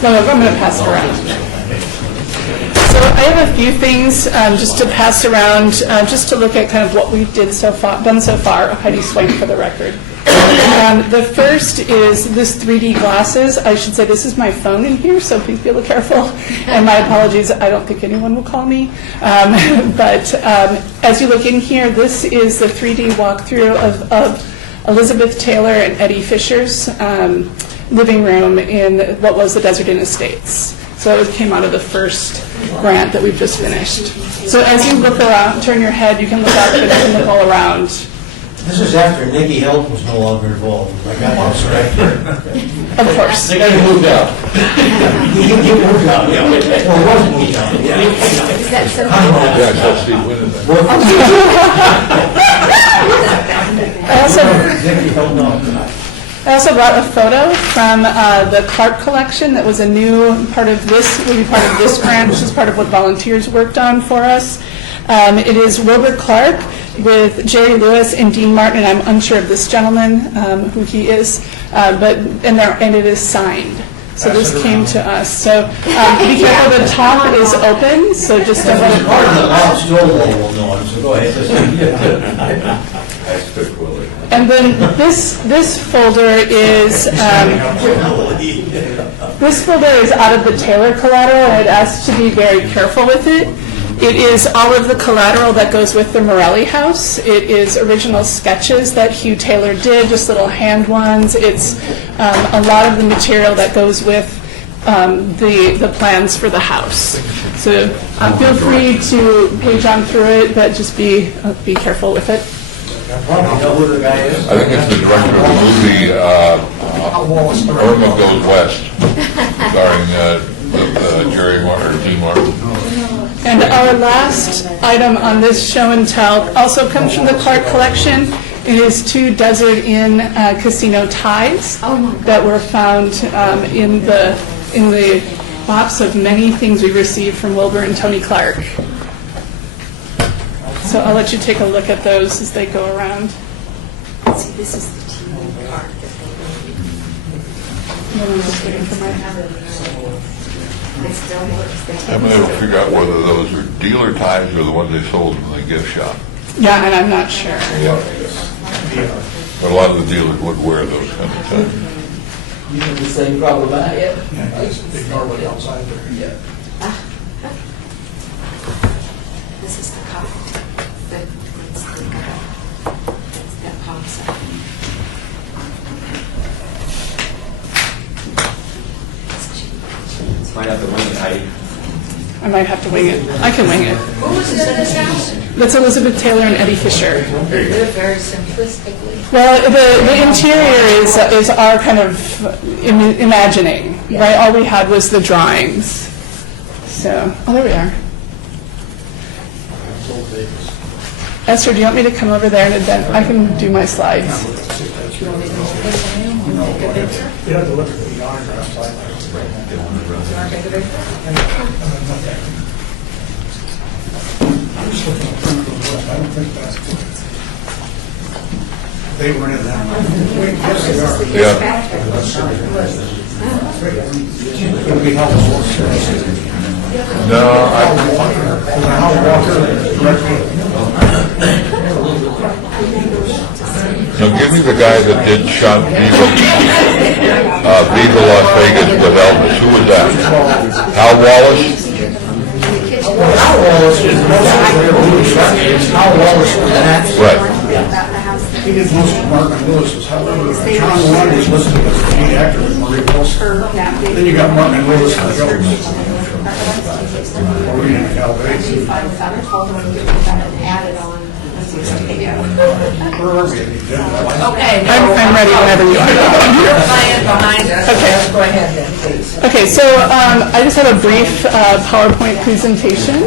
So No, I'm going to pass it around. So I have a few things just to pass around, just to look at kind of what we've done so far. Heidi Swank for the record. The first is this 3D glasses. I should say this is my phone in here, so please be a little careful. And my apologies, I don't think anyone will call me. But as you look in here, this is the 3D walkthrough of Elizabeth Taylor and Eddie Fisher's living room in what was the Desert Inn Estates. So it came out of the first grant that we've just finished. So as you look around, turn your head, you can look up and you can look all around. This is after Nikki Hilton was no longer involved. I got that right. Of course. They got moved out. You moved out, yeah. Well, wasn't moved out, yeah. Is that so? Yeah, that's Steve Winnan. I also brought a photo from the Clark collection that was a new part of this, will be part of this grant, which is part of what volunteers worked on for us. It is Wilbur Clark with Jerry Lewis and Dean Martin, and I'm unsure of this gentleman, who he is, and it is signed. So this came to us. So be careful, the top is open, so just don't let it... Part of the law still will know him, so go ahead. And then this folder is out of the Taylor collateral, and I'd asked to be very careful with it. It is all of the collateral that goes with the Morelli house. It is original sketches that Hugh Taylor did, just little hand ones. It's a lot of the material that goes with the plans for the house. So feel free to page on through it, but just be careful with it. I think it's the director of the movie Irma Goes West, starring Jerry Martin or Dean Martin. And our last item on this show and tell also comes from the Clark collection. It is 2 Desert Inn casino ties that were found in the box of many things we received from Wilbur and Tony Clark. So I'll let you take a look at those as they go around. See, this is the TV part that I'm just waiting for they still works. I'm able to figure out whether those are dealer ties or the ones they sold in the gift shop. Yeah, and I'm not sure. Yeah. But a lot of the dealers would wear those kind of ties. You have the same problem I have. Yeah, it's normally outside there. Yeah. This is the copy that pops up. Might have to wing it, Heidi. I might have to wing it. I can wing it. Who was in this house? That's Elizabeth Taylor and Eddie Fisher. They live very simplistically. Well, the interior is our kind of imagining, right? All we had was the drawings. So, oh, there we are. Esther, do you want me to come over there and then I can do my slides? You have to look at the autograph side. I'm just looking at the front of the list. I don't think that's good. They were in that one. Wait, yes, they are. Yeah. It would be helpful. No, Howard Walker, directly. no, give me the guy that did shot Viva Las Vegas with Elvis. Who was that? Hal Wallace? Hal Wallace is Hal Wallace with an accent. Right. He did most of Mark and Lewis's, however, John Warren is listed as the lead actor in Marie Wilson. Then you got Mark and Lewis and Jones. Maureen and Calvary. Where are we? Okay. I'm ready whenever you are. Your plan behind us. Okay. Go ahead then, please. Okay, so I just have a brief PowerPoint presentation.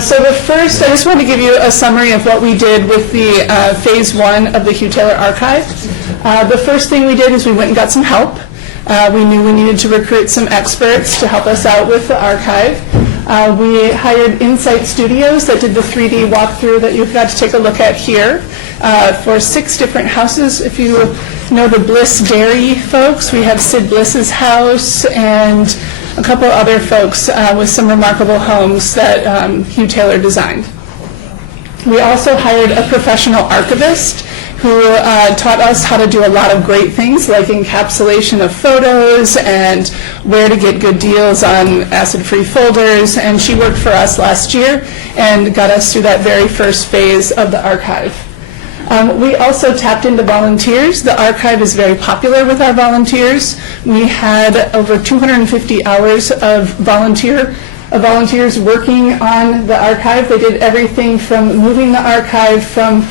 So the first, I just want to give you a summary of what we did with the phase 1 of the Hugh Taylor Archive. The first thing we did is we went and got some help. We knew we needed to recruit some experts to help us out with the archive. We hired Insight Studios that did the 3D walkthrough that you've got to take a look at here for 6 different houses. If you know the Bliss Dairy folks, we have Sid Bliss's house and a couple other folks with some remarkable homes that Hugh Taylor designed. We also hired a professional archivist who taught us how to do a lot of great things like encapsulation of photos and where to get good deals on acid-free folders, and she worked for us last year and got us through that very first phase of the archive. We also tapped into volunteers. The archive is very popular with our volunteers. We had over 250 hours of volunteers working on the archive. They did everything from moving the archive from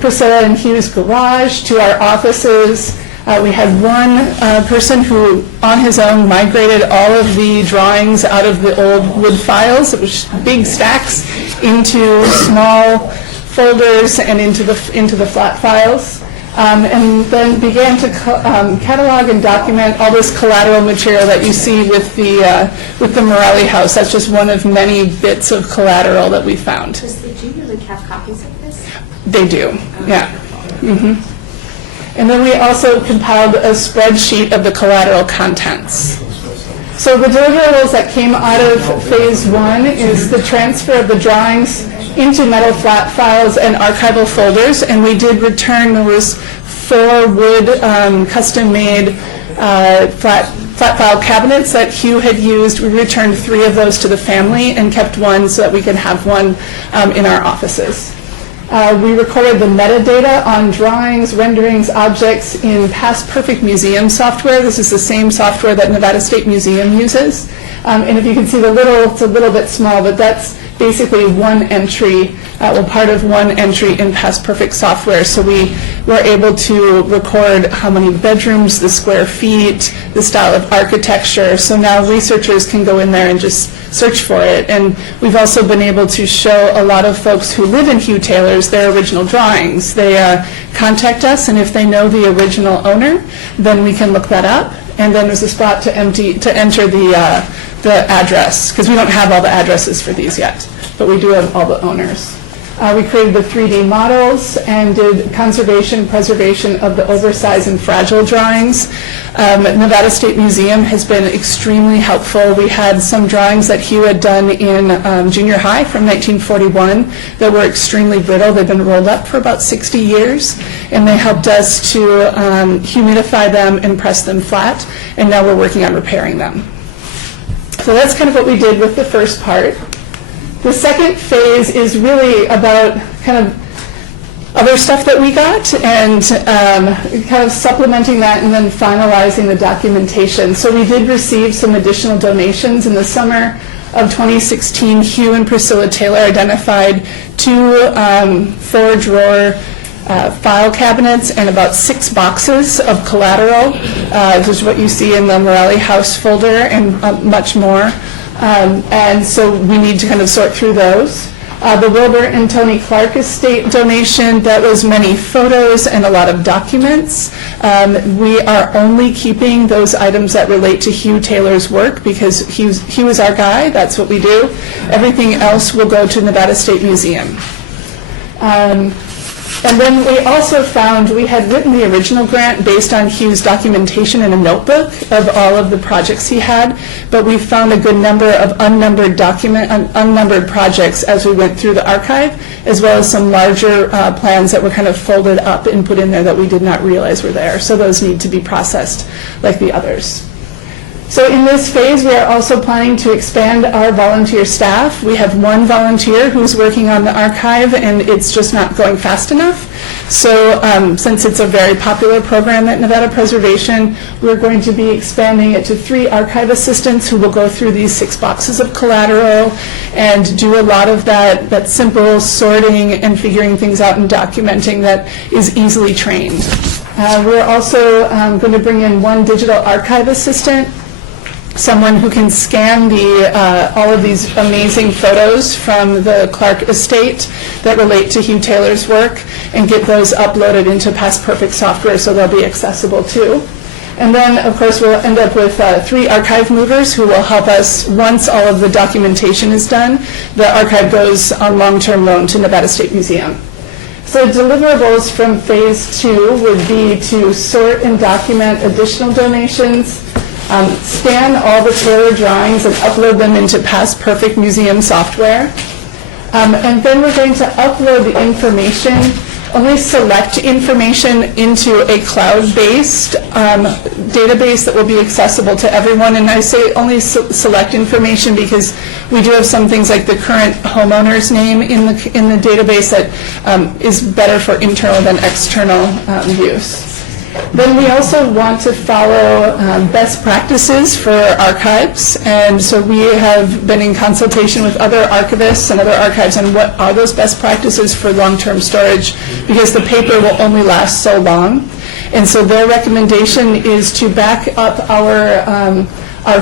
Priscilla and Hugh's garage to our offices. We had one person who, on his own, migrated all of the drawings out of the old wood files, it was big stacks, into small folders and into the flat files. And then began to catalog and document all this collateral material that you see with the Morelli house. That's just one of many bits of collateral that we found. Does the junior league have copies of this? They do, yeah. Mhm. And then we also compiled a spreadsheet of the collateral contents. So the deliverables that came out of phase one is the transfer of the drawings into metal flat files and archival folders, and we did return, there was 4 wood custom-made flat file cabinets that Hugh had used. We returned 3 of those to the family and kept one so that we could have one in our offices. We recorded the metadata on drawings, renderings, objects in Past Perfect Museum software. This is the same software that Nevada State Museum uses. And if you can see it's a little bit small, but that's basically one entry, part of one entry in Past Perfect software. So we were able to record how many bedrooms, the square feet, the style of architecture. So now researchers can go in there and just search for it. And we've also been able to show a lot of folks who live in Hugh Taylor's their original drawings. They contact us, and if they know the original owner, then we can look that up. And then there's a spot to enter the address, because we don't have all the addresses for these yet, but we do have all the owners. We created the 3D models and did conservation, preservation of the oversized and fragile drawings. Nevada State Museum has been extremely helpful. We had some drawings that Hugh had done in junior high from 1941 that were extremely brittle. They've been rolled up for about 60 years, and they helped us to humidify them and press them flat, and now we're working on repairing them. So that's kind of what we did with the first part. The second phase is really about kind of other stuff that we got and kind of supplementing that and then finalizing the documentation. So we did receive some additional donations in the summer of 2016. Hugh and Priscilla Taylor identified 2 4-drawer file cabinets and about 6 boxes of collateral. This is what you see in the Morelli House folder and much more. And so we need to kind of sort through those. The Wilbur and Tony Clark estate donation, that was many photos and a lot of documents. We are only keeping those items that relate to Hugh Taylor's work because he was our guy, that's what we do. Everything else will go to Nevada State Museum. And then we also found, we had written the original grant based on Hugh's documentation in a notebook of all of the projects he had, but we found a good number of unnumbered projects as we went through the archive, as well as some larger plans that were kind of folded up and put in there that we did not realize were there. So those need to be processed like the others. So in this phase, we are also planning to expand our volunteer staff. We have 1 volunteer who's working on the archive, and it's just not going fast enough. So since it's a very popular program at Nevada Preservation, we're going to be expanding it to 3 archive assistants who will go through these 6 boxes of collateral and do a lot of that simple sorting and figuring things out and documenting that is easily trained. We're also going to bring in 1 digital archive assistant, someone who can scan all of these amazing photos from the Clark estate that relate to Hugh Taylor's work and get those uploaded into Past Perfect software so they'll be accessible too. And then, of course, we'll end up with 3 archive movers who will help us once all of the documentation is done. The archive goes on long-term loan to Nevada State Museum. So deliverables from phase 2 would be to sort and document additional donations, scan all the Taylor drawings and upload them into Past Perfect Museum software. And then we're going to upload the information, only select information into a cloud-based database that will be accessible to everyone. And I say only select information because we do have some things like the current homeowner's name in the database that is better for internal than external use. Then we also want to follow best practices for archives, and so we have been in consultation with other archivists and other archives on what are those best practices for long-term storage, because the paper will only last so long. And so their recommendation is to back up our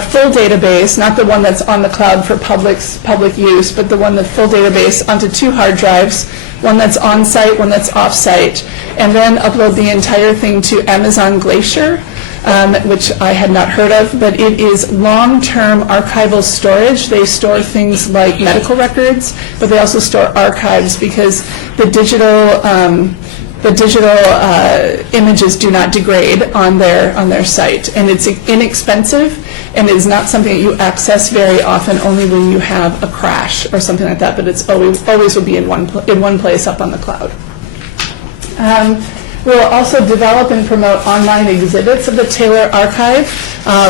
full database, not the one that's on the cloud for public use, but the full database onto 2 hard drives one that's on-site, one that's off-site, and then upload the entire thing to Amazon Glacier, which I had not heard of, but it is long-term archival storage. They store things like medical records, but they also store archives because the digital images do not degrade on their site, and it's inexpensive and is not something that you access very often, only when you have a crash or something like that, but it's always will be in one place up on the cloud. We'll also develop and promote online exhibits of the Taylor Archive.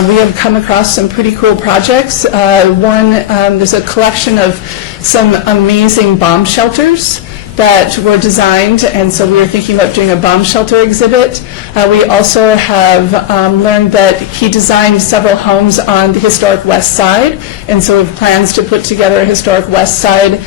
We have come across some pretty cool projects. There's a collection of some amazing bomb shelters that were designed, and so we were thinking about doing a bomb shelter exhibit. We also have learned that he designed several homes on the historic West Side, and so we have plans to put together a historic West Side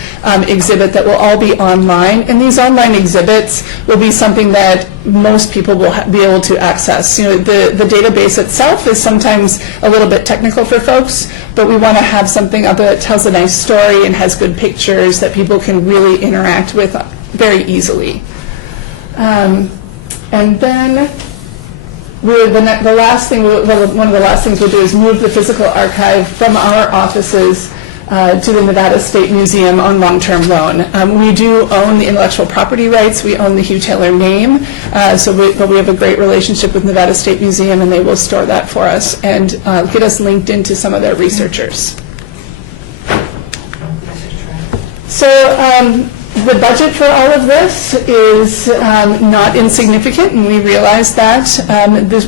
exhibit that will all be online. And these online exhibits will be something that most people will be able to access. You know, the database itself is sometimes a little bit technical for folks, but we want to have something out there that tells a nice story and has good pictures that people can really interact with very easily. And then the last thing, one of the last things we'll do is move the physical archive from our offices to the Nevada State Museum on long-term loan. We do own the intellectual property rights. We own the Hugh Taylor name, but we have a great relationship with Nevada State Museum, and they will store that for us and get us linked into some of their researchers. So the budget for all of this is not insignificant, and we realize that,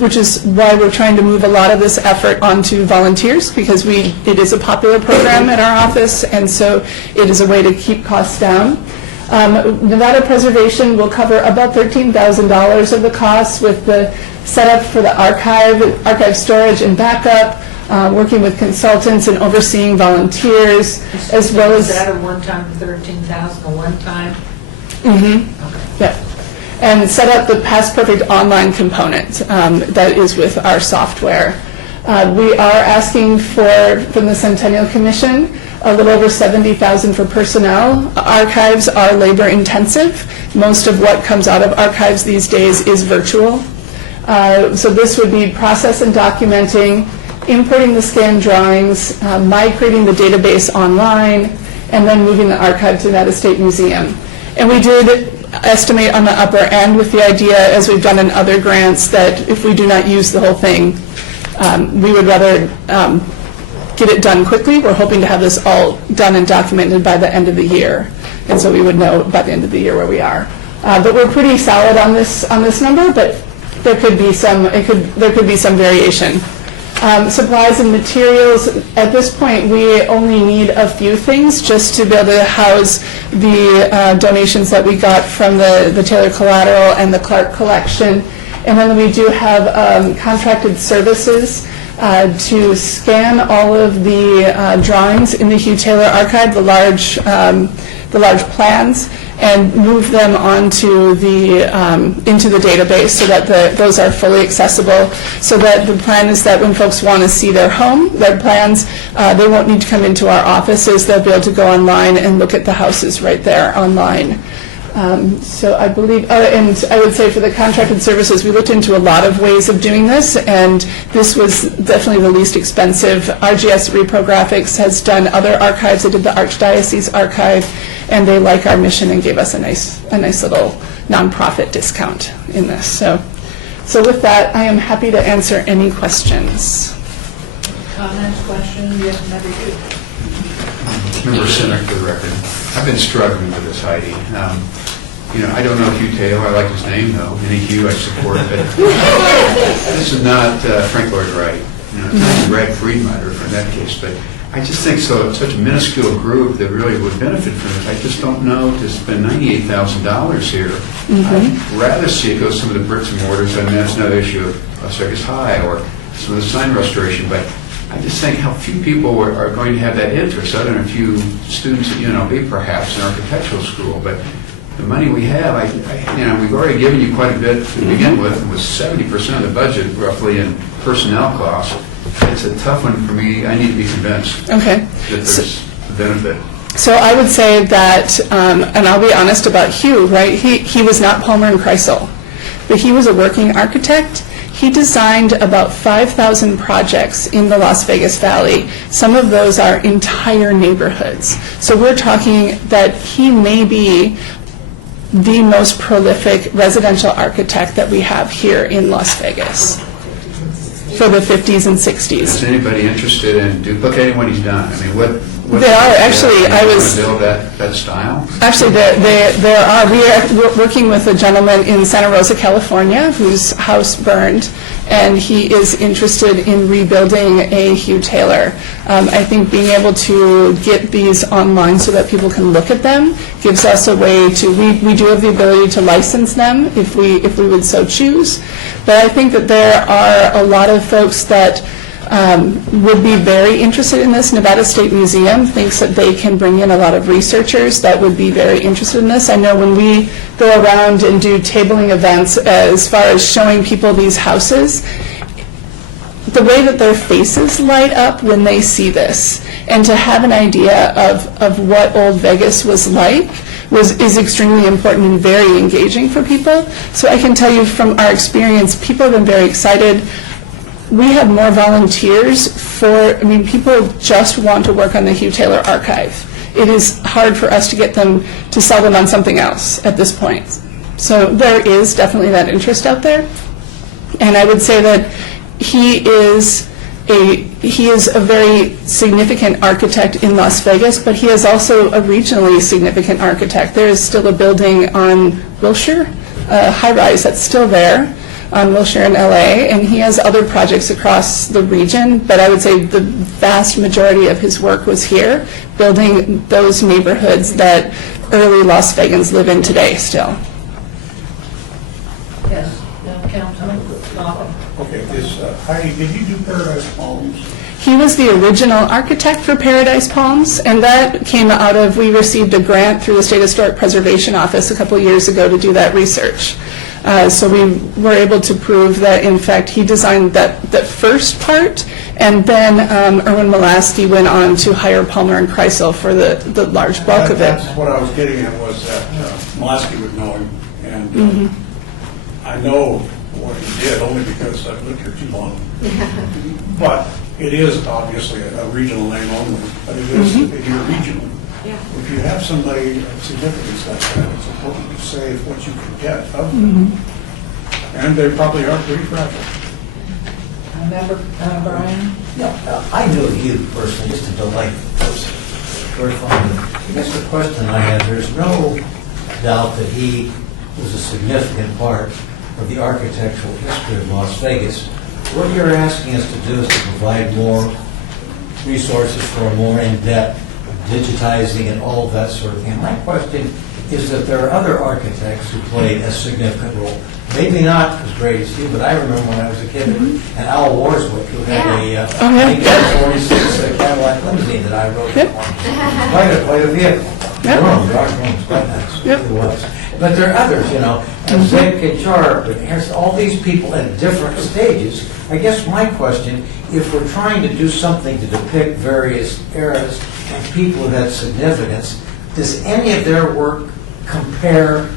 which is why we're trying to move a lot of this effort onto volunteers, because it is a popular program at our office, and so it is a way to keep costs down. Nevada Preservation will cover about $13,000 of the costs with the setup for the archive storage and backup, working with consultants and overseeing volunteers, as well as... Is that a one-time 13,000, a one-time? Mm-hmm. Okay. Yeah. And set up the Past Perfect online component that is with our software. We are asking from the Centennial Commission a little over $70,000 for personnel. Archives are labor intensive. Most of what comes out of archives these days is virtual. So this would be process and documenting, importing the scanned drawings, migrating the database online, and then moving the archive to Nevada State Museum. And we did estimate on the upper end with the idea, as we've done in other grants, that if we do not use the whole thing, we would rather get it done quickly. We're hoping to have this all done and documented by the end of the year. And so we would know by the end of the year where we are. But we're pretty solid on this number, but there could be some variation. Supplies and materials, at this point, we only need a few things just to be able to house the donations that we got from the Taylor Collateral and the Clark Collection. And then we do have contracted services to scan all of the drawings in the Hugh Taylor Archive, the large plans, and move them onto into the database so that those are fully accessible. So that the plan is that when folks want to see their plans, they won't need to come into our offices. They'll be able to go online and look at the houses right there online. So I believe, and I would say for the contracted services, we looked into a lot of ways of doing this, and this was definitely the least expensive. RGS Reprographics has done other archives. They did the Archdiocese Archive, and they like our mission and gave us a nice little nonprofit discount in this. So with that, I am happy to answer any questions. Comments, questions? Yes, Member Hugh. Member Sinek, for the record. I've been struggling with this, Heidi. I don't know Hugh Taylor. I like his name, though. Any Hugh I support. But this is not Frank Lloyd Wright. It's not Brad Friedmeier in that case. But I just think such a minuscule group that really would benefit from it. I just don't know to spend $98,000 here. I'd rather see it go to some of the bricks and mortars. I mean, that's another issue of Circus High or some of the sign restoration. But I just think how few people are going to have that interest, other than a few students at UNLV perhaps in architectural school. But the money we have, we've already given you quite a bit to begin with, and with 70% of the budget roughly in personnel costs. It's a tough one for me. I need to be convinced that there's a benefit. So I would say that, and I'll be honest about Hugh, right? He was not Palmer and Kreisel, but he was a working architect. He designed about 5,000 projects in the Las Vegas Valley. Some of those are entire neighborhoods. So we're talking that he may be the most prolific residential architect that we have here in Las Vegas for the 50s and 60s. Is anybody interested in duplicating what he's done? I mean, what? They are, actually. I was... build that style? Actually, there are. We are working with a gentleman in Santa Rosa, California, whose house burned, and he is interested in rebuilding a Hugh Taylor. I think being able to get these online so that people can look at them gives us a way to, we do have the ability to license them if we would so choose. But I think that there are a lot of folks that would be very interested in this. Nevada State Museum thinks that they can bring in a lot of researchers that would be very interested in this. I know when we go around and do tabling events as far as showing people these houses, the way that their faces light up when they see this, and to have an idea of what old Vegas was like is extremely important and very engaging for people. So I can tell you from our experience, people have been very excited. We have more volunteers people just want to work on the Hugh Taylor archive. It is hard for us to get them to sell them on something else at this point. So there is definitely that interest out there. And I would say that he is a very significant architect in Las Vegas, but he is also a regionally significant architect. There is still a building on Wilshire, a high-rise that's still there on Wilshire in LA, and he has other projects across the region, but I would say the vast majority of his work was here, building those neighborhoods that early Las Vegans live in today still. Yes, Councilman Malcolm. Okay, Heidi, did you do Paradise Palms? He was the original architect for Paradise Palms, and that came out of, we received a grant through the State Historic Preservation Office a couple years ago to do that research. So we were able to prove that, in fact, he designed that first part, and then Erwin Molaski went on to hire Palmer and Kreisel for the large bulk of it. That's what I was getting at, was that Molaski would know him, and I know what he did only because I've lived here too long. But it is obviously a regional name only, but it is, if you're regional. Yeah. If you have somebody of significance like that, it's important to say what you can get of them. And they probably are pretty fragile. Member Brian? Yeah, I knew you personally, just a delightful person. Very fond of. I guess the question I have, there's no doubt that he was a significant part of the architectural history of Las Vegas. What you're asking us to do is to provide more resources for a more in-depth digitizing and all of that sort of thing. My question is that there are other architects who played a significant role. Maybe not as great as you, but I remember when I was a kid, and Al Warswick, who had a 1946 Cadillac limousine that I wrote for. Quite a vehicle. Dark room was quite nice. It was. But there are others, and Zig and Sharp, and there's all these people at different stages. I guess my question, if we're trying to do something to depict various eras and people who had significance, does any of their work compare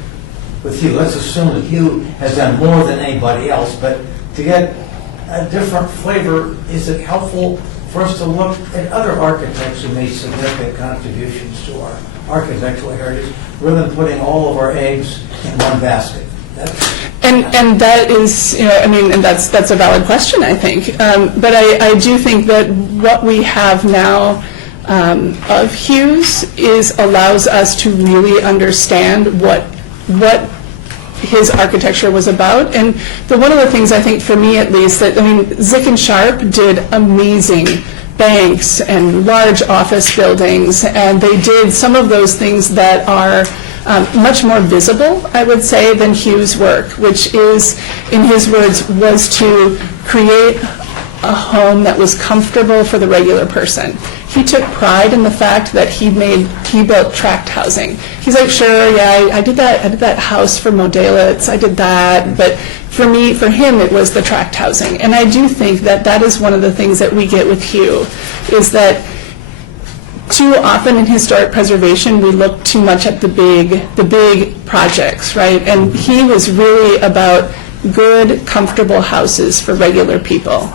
with Hugh? Let's assume that Hugh has done more than anybody else, but to get a different flavor, is it helpful for us to look at other architects who made significant contributions to our architectural heritage, rather than putting all of our eggs in one basket? And that is, and that's a valid question, I think. But I do think that what we have now of Hugh's allows us to really understand what his architecture was about. And one of the things, I think, for me at least, Zick and Sharp did amazing banks and large office buildings, and they did some of those things that are much more visible, I would say, than Hugh's work, which is, in his words, was to create a home that was comfortable for the regular person. He took pride in the fact that he built tract housing. He's like, sure, yeah, I did that house for Modalitz, I did that, but for him, it was the tract housing. And I do think that that is one of the things that we get with Hugh, is that too often in historic preservation, we look too much at the big projects, right? And he was really about good, comfortable houses for regular people.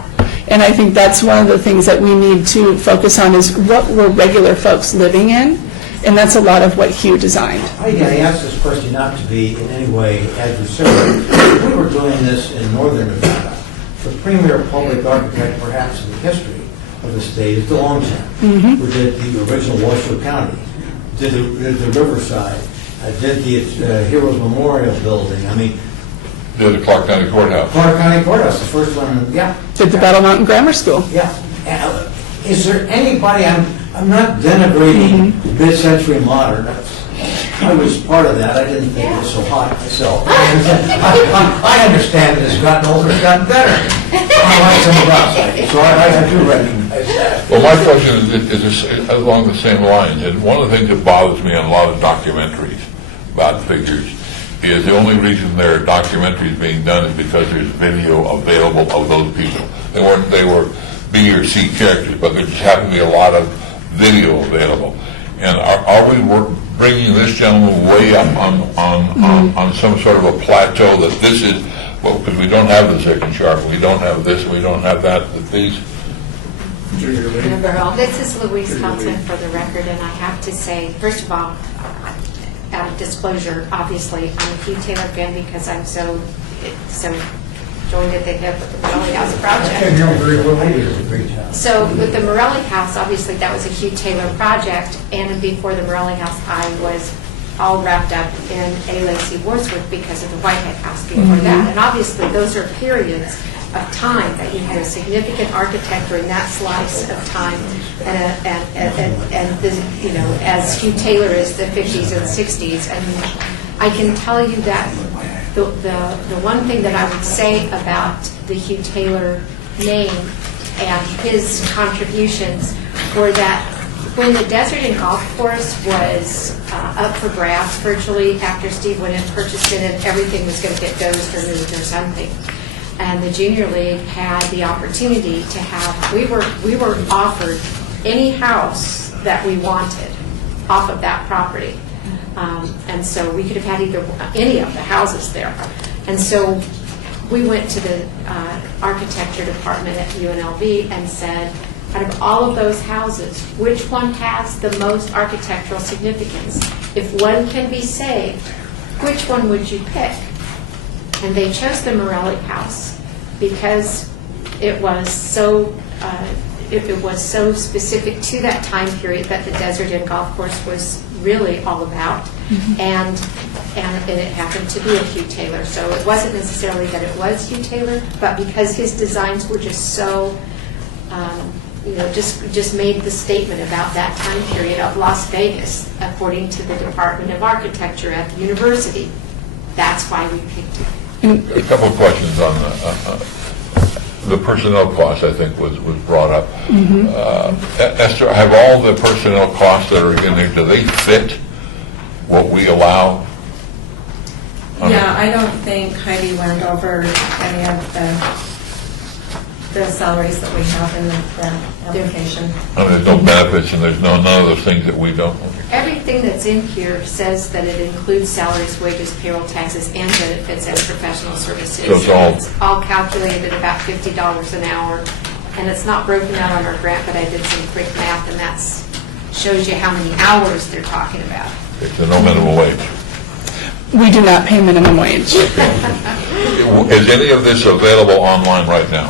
And I think that's one of the things that we need to focus on is what were regular folks living in? And that's a lot of what Hugh designed. I ask this question not to be in any way adversarial. We were doing this in northern Nevada. The premier public architect perhaps in the history of the state is DeLongchamp, who did the original Washoe County, did the Riverside, did the Heroes Memorial Building. I mean, Did the Clark County Courthouse. Clark County Courthouse, the first one, yeah. Did the Battle Mountain Grammar School. Yeah. Is there anybody, I'm not denigrating mid-century modern. I was part of that. I didn't think it was so hot myself. I understand that it's gotten older, it's gotten better. I like some of us, so I do recognize that. Well, my question is along the same lines, and one of the things that bothers me on a lot of documentaries about figures is the only reason there are documentaries being done is because there's video available of those people. They were B or C characters, but there just happened to be a lot of video available. And are we bringing this gentleman way up on some sort of a plateau that this is, well, because we don't have the second chart, we don't have this, we don't have that these. This is Louise Thompson for the record, and I have to say, first of all, out of disclosure, obviously, I'm a Hugh Taylor fan because I'm so joined at the hip with the Morelli House project. So with the Morelli House, obviously that was a Hugh Taylor project, and before the Morelli House, I was all wrapped up in A. Lacey Wadsworth because of the Whitehead House before that. And obviously those are periods of time that you had a significant architecture in that slice of time, and this, you know, as Hugh Taylor is the 50s and 60s. And I can tell you that the one thing that I would say about the Hugh Taylor name and his contributions were that when the Desert and Golf Course was up for grabs virtually after Steve went and purchased it and everything was going to get dozed or moved or something, and the Junior League had the opportunity to have, we were offered any house that we wanted off of that property. And so we could have had either any of the houses there. And so we went to the architecture department at UNLV and said, out of all of those houses, which one has the most architectural significance? If one can be saved, which one would you pick? And they chose the Morelli House because it was so specific to that time period that the Desert and Golf Course was really all about, and it happened to be a Hugh Taylor. So it wasn't necessarily that it was Hugh Taylor, but because his designs were just so, just made the statement about that time period of Las Vegas, according to the Department of Architecture at the university. That's why we picked it. A couple of questions on the personnel costs, I think, was brought up. Esther, have all the personnel costs that are in there, do they fit what we allow? Yeah, I don't think Heidi went over any of the salaries that we have in the application. I mean, there's no benefits and there's none of those things that we don't. Everything that's in here says that it includes salaries, wages, payroll, taxes, and benefits and professional services. So it's all calculated at about $50 an hour. And it's not broken out on our grant, but I did some quick math, and that shows you how many hours they're talking about. It's no minimum wage. We do not pay minimum wage. Is any of this available online right now?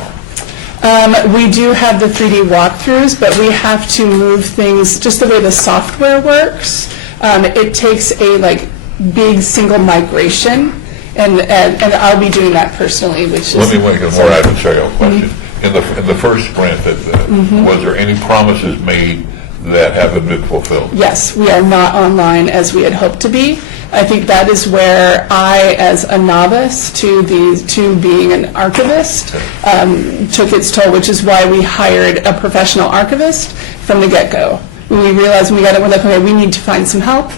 We do have the 3D walkthroughs, but we have to move things just the way the software works. It takes a big single migration, and I'll be doing that personally. Which Let me make a more adversarial question. In the first grant, was there any promises made that haven't been fulfilled? Yes, we are not online as we had hoped to be. I think that is where I, as a novice to being an archivist, took its toll, which is why we hired a professional archivist from the get-go. When we realized we're like, okay, we need to find some help.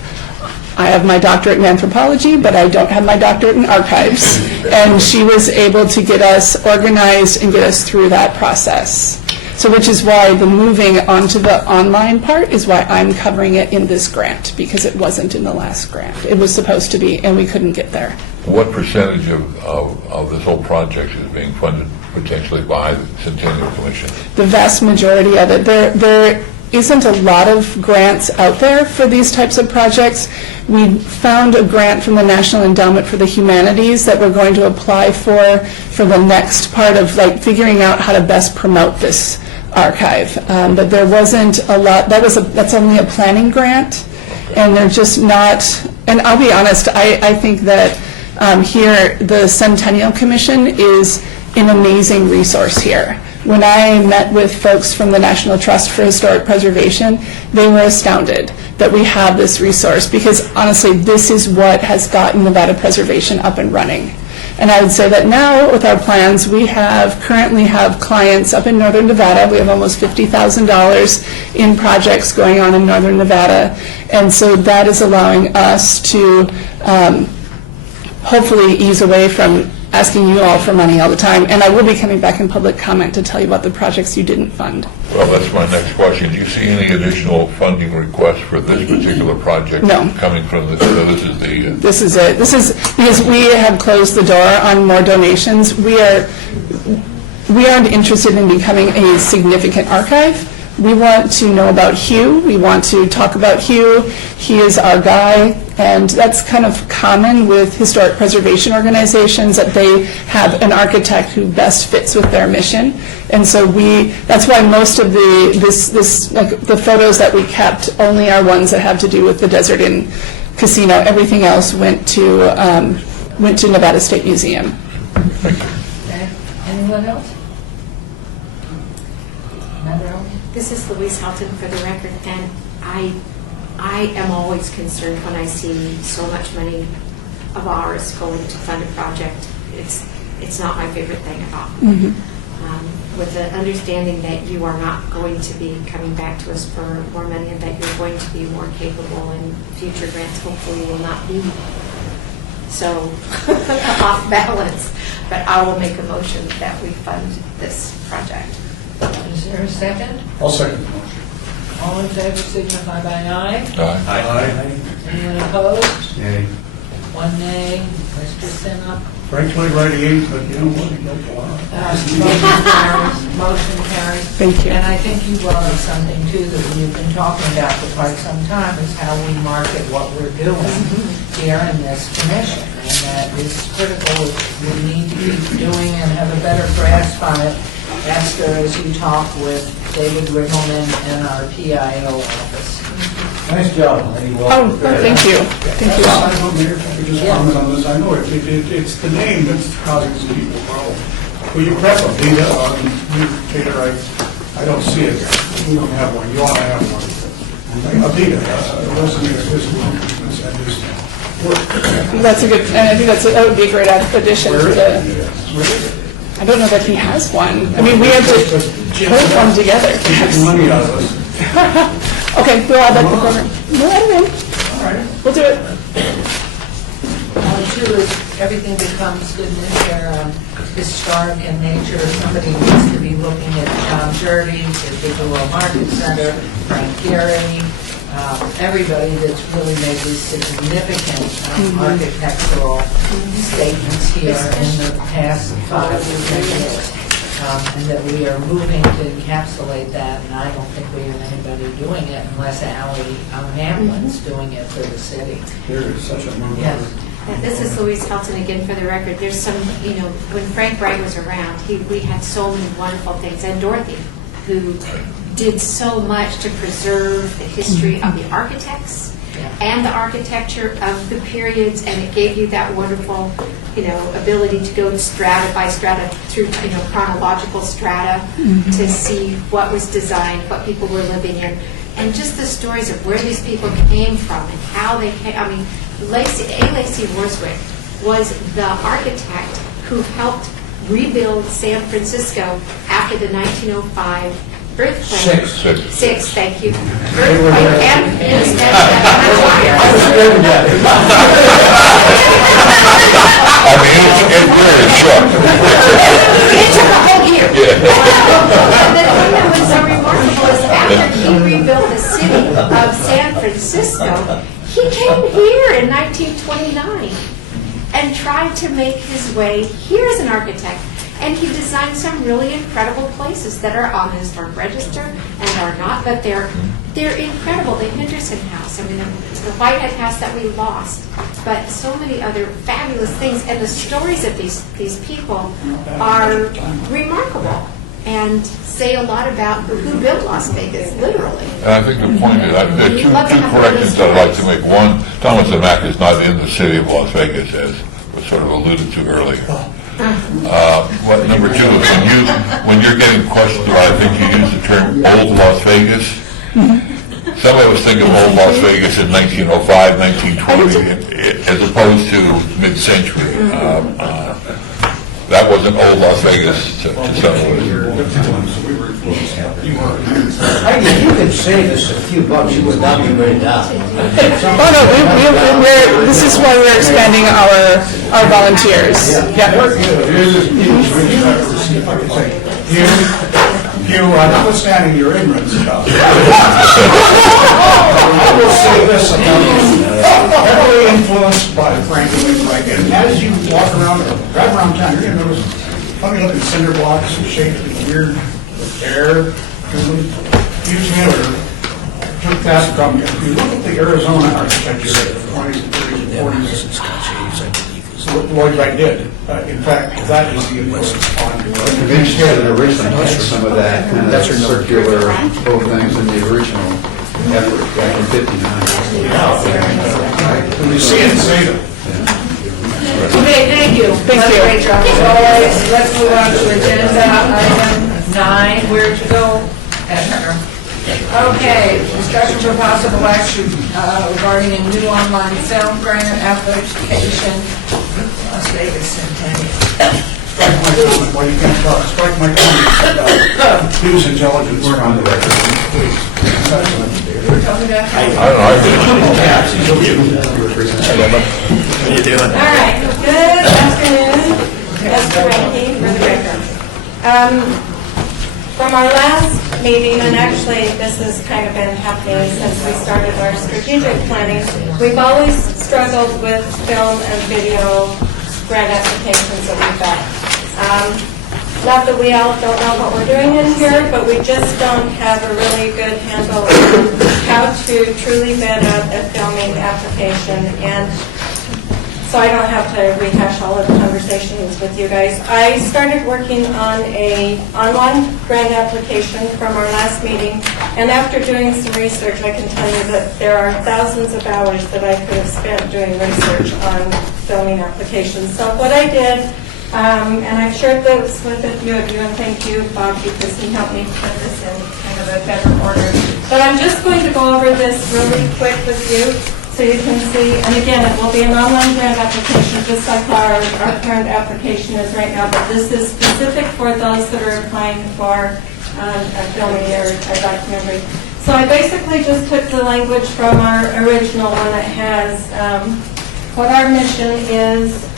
I have my doctorate in anthropology, but I don't have my doctorate in archives. And she was able to get us organized and get us through that process. So which is why the moving onto the online part is why I'm covering it in this grant, because it wasn't in the last grant. It was supposed to be, and we couldn't get there. What percentage of this whole project is being funded potentially by the Centennial Commission? The vast majority of it. There isn't a lot of grants out there for these types of projects. We found a grant from the National Endowment for the Humanities that we're going to apply for the next part of like figuring out how to best promote this archive. But there wasn't a lot. That's only a planning grant, and they're just not. And I'll be honest. I think that here the Centennial Commission is an amazing resource here. When I met with folks from the National Trust for Historic Preservation, they were astounded that we have this resource, because honestly, this is what has gotten Nevada preservation up and running. And I would say that now with our plans, we currently have clients up in Northern Nevada. We have almost $50,000 in projects going on in Northern Nevada. And so that is allowing us to hopefully ease away from asking you all for money all the time. And I will be coming back in public comment to tell you about the projects you didn't fund. Well, that's my next question. Do you see any additional funding requests for this particular project? No. Coming from this? So this is the... This is it. This is because we have closed the door on more donations. We aren't interested in becoming a significant archive. We want to know about Hugh. We want to talk about Hugh. He is our guy. And that's kind of common with historic preservation organizations, that they have an architect who best fits with their mission. And so that's why most of the photos that we kept only are ones that have to do with the Desert Inn Casino. Everything else went to Nevada State Museum. Okay. Anyone else? Another else? This is Louise Helton for the record, and I am always concerned when I see so much money of ours going to fund a project. It's not my favorite thing at all. Mm-hmm. With the understanding that you are not going to be coming back to us for more money, and that you're going to be more capable, and future grants hopefully will not be so off balance. But I will make a motion that we fund this project. Is there a second? I'll second the motion. All in favor, signify by aye. Aye. Anyone opposed? Yay. 1 nay. Mr. Sinop. Frank's might write 8, but you know what, he knows a lot. Motion carries. Thank you. And I think you brought up something too that we've been talking about for quite some time, is how we market what we're doing here in this commission. And that is critical. We need to keep doing and have a better grasp on it. Esther, as you talk with David Riggleman in our PIO office. Nice job, lady. Oh, thank you. Thank you all. I know, Mayor, if I could just comment on this. I know it's the name that's causing some people problems. Will you press a beta on new Taterites? I don't see it. We don't have one. You ought to have one. A beta, listening to fiscal improvements and just work. That's a good, and I think that would be a great addition to Where is the. it? Where is it? I don't know that he has one. I mean, we have to put one together. Keep money out of us. Okay, we'll add that to the program. We'll add it in. All right. We'll do it. Two is everything becomes good news here, historic in nature. Somebody needs to be looking at John Jurdy's, the Digital Market Center, Frank Gehry, everybody that's really made these significant architectural statements here in the past 5 to 10 years. And that we are moving to encapsulate that, and I don't think we have anybody doing it unless Allie Hamlin's doing it for the city. There is such a move. Yes. And this is Louise Helton again for the record. There's some, when Frank Wright was around, we had so many wonderful things. And Dorothy, who did so much to preserve the history of the architects and the architecture of the periods, and it gave you that wonderful, ability to go strata by strata through, chronological strata to see what was designed, what people were living in, and just the stories of where these people came from and how they came. I mean, Lacey Warswick was the architect who helped rebuild San Francisco after the 1905 earthquake. Six, thank you. Earthquake and it took a whole year. came here in 1929 and tried to make his way here as an architect. And he designed some really incredible places that are on the historic register and are not, but they're incredible. The Henderson House, I mean, the Whitehead House that we lost, but so many other fabulous things. And the stories of these people are remarkable and say a lot about who built Las Vegas, literally. And I think the point is, there are two corrections that I'd like to make. One, Thomas and Mack is not in the city of Las Vegas, as was sort of alluded to earlier. Number two, when you're getting questioned about, I think you use the term old Las Vegas. Somebody was thinking of old Las Vegas in 1905, 1920, as opposed to mid-century. That wasn't old Las Vegas to some You could save us a few bucks, you would not be written down. Oh, no, this is why we're expanding our volunteers. Yeah. Notwithstanding your ignorance about it, I will say this about you. Heavily influenced by Frank Lloyd Wright, and as you walk around, drive around town, you're going to notice funny looking cinder blocks shaped in weird air. Huge Miller took that from, if you look at the Arizona architecture of the 20s and 30s and 40s, what Lloyd Wright did. In fact, that is the influence on The convention had an original touch for some of that kind of circular whole things in the original effort back in '59. when you see it, say it. Okay, thank you. Thank you. Great job as always. Let's move on to agenda item 9. Where'd you go, Esther? Okay, discussion for possible action regarding a new online film grant application, Las Vegas Centennial. Strike my comment, well, you can't talk, strike my comment about news intelligence. We're on the record. Please. We're talking about. All right, good afternoon. Esther Ranky for the record. From our last meeting, and actually this has kind of been happening since we started our strategic planning, we've always struggled with film and video grant applications that we've got. Not that we all don't know what we're doing in here, but we just don't have a really good handle on how to truly vet out a filming application. And so I don't have to rehash all of the conversations with you guys. I started working on an online grant application from our last meeting, and after doing some research, I can tell you that there are thousands of hours that I could have spent doing research on filming applications. So what I did, and I've shared this with a few of you, and thank you, Bob, because he helped me put this in kind of a better order. But I'm just going to go over this really quick with you, so you can see, and again, it will be an online grant application, just like our current application is right now, but this is specific for those that are applying for a filming or a documentary. So I basically just took the language from our original one that has what our mission is,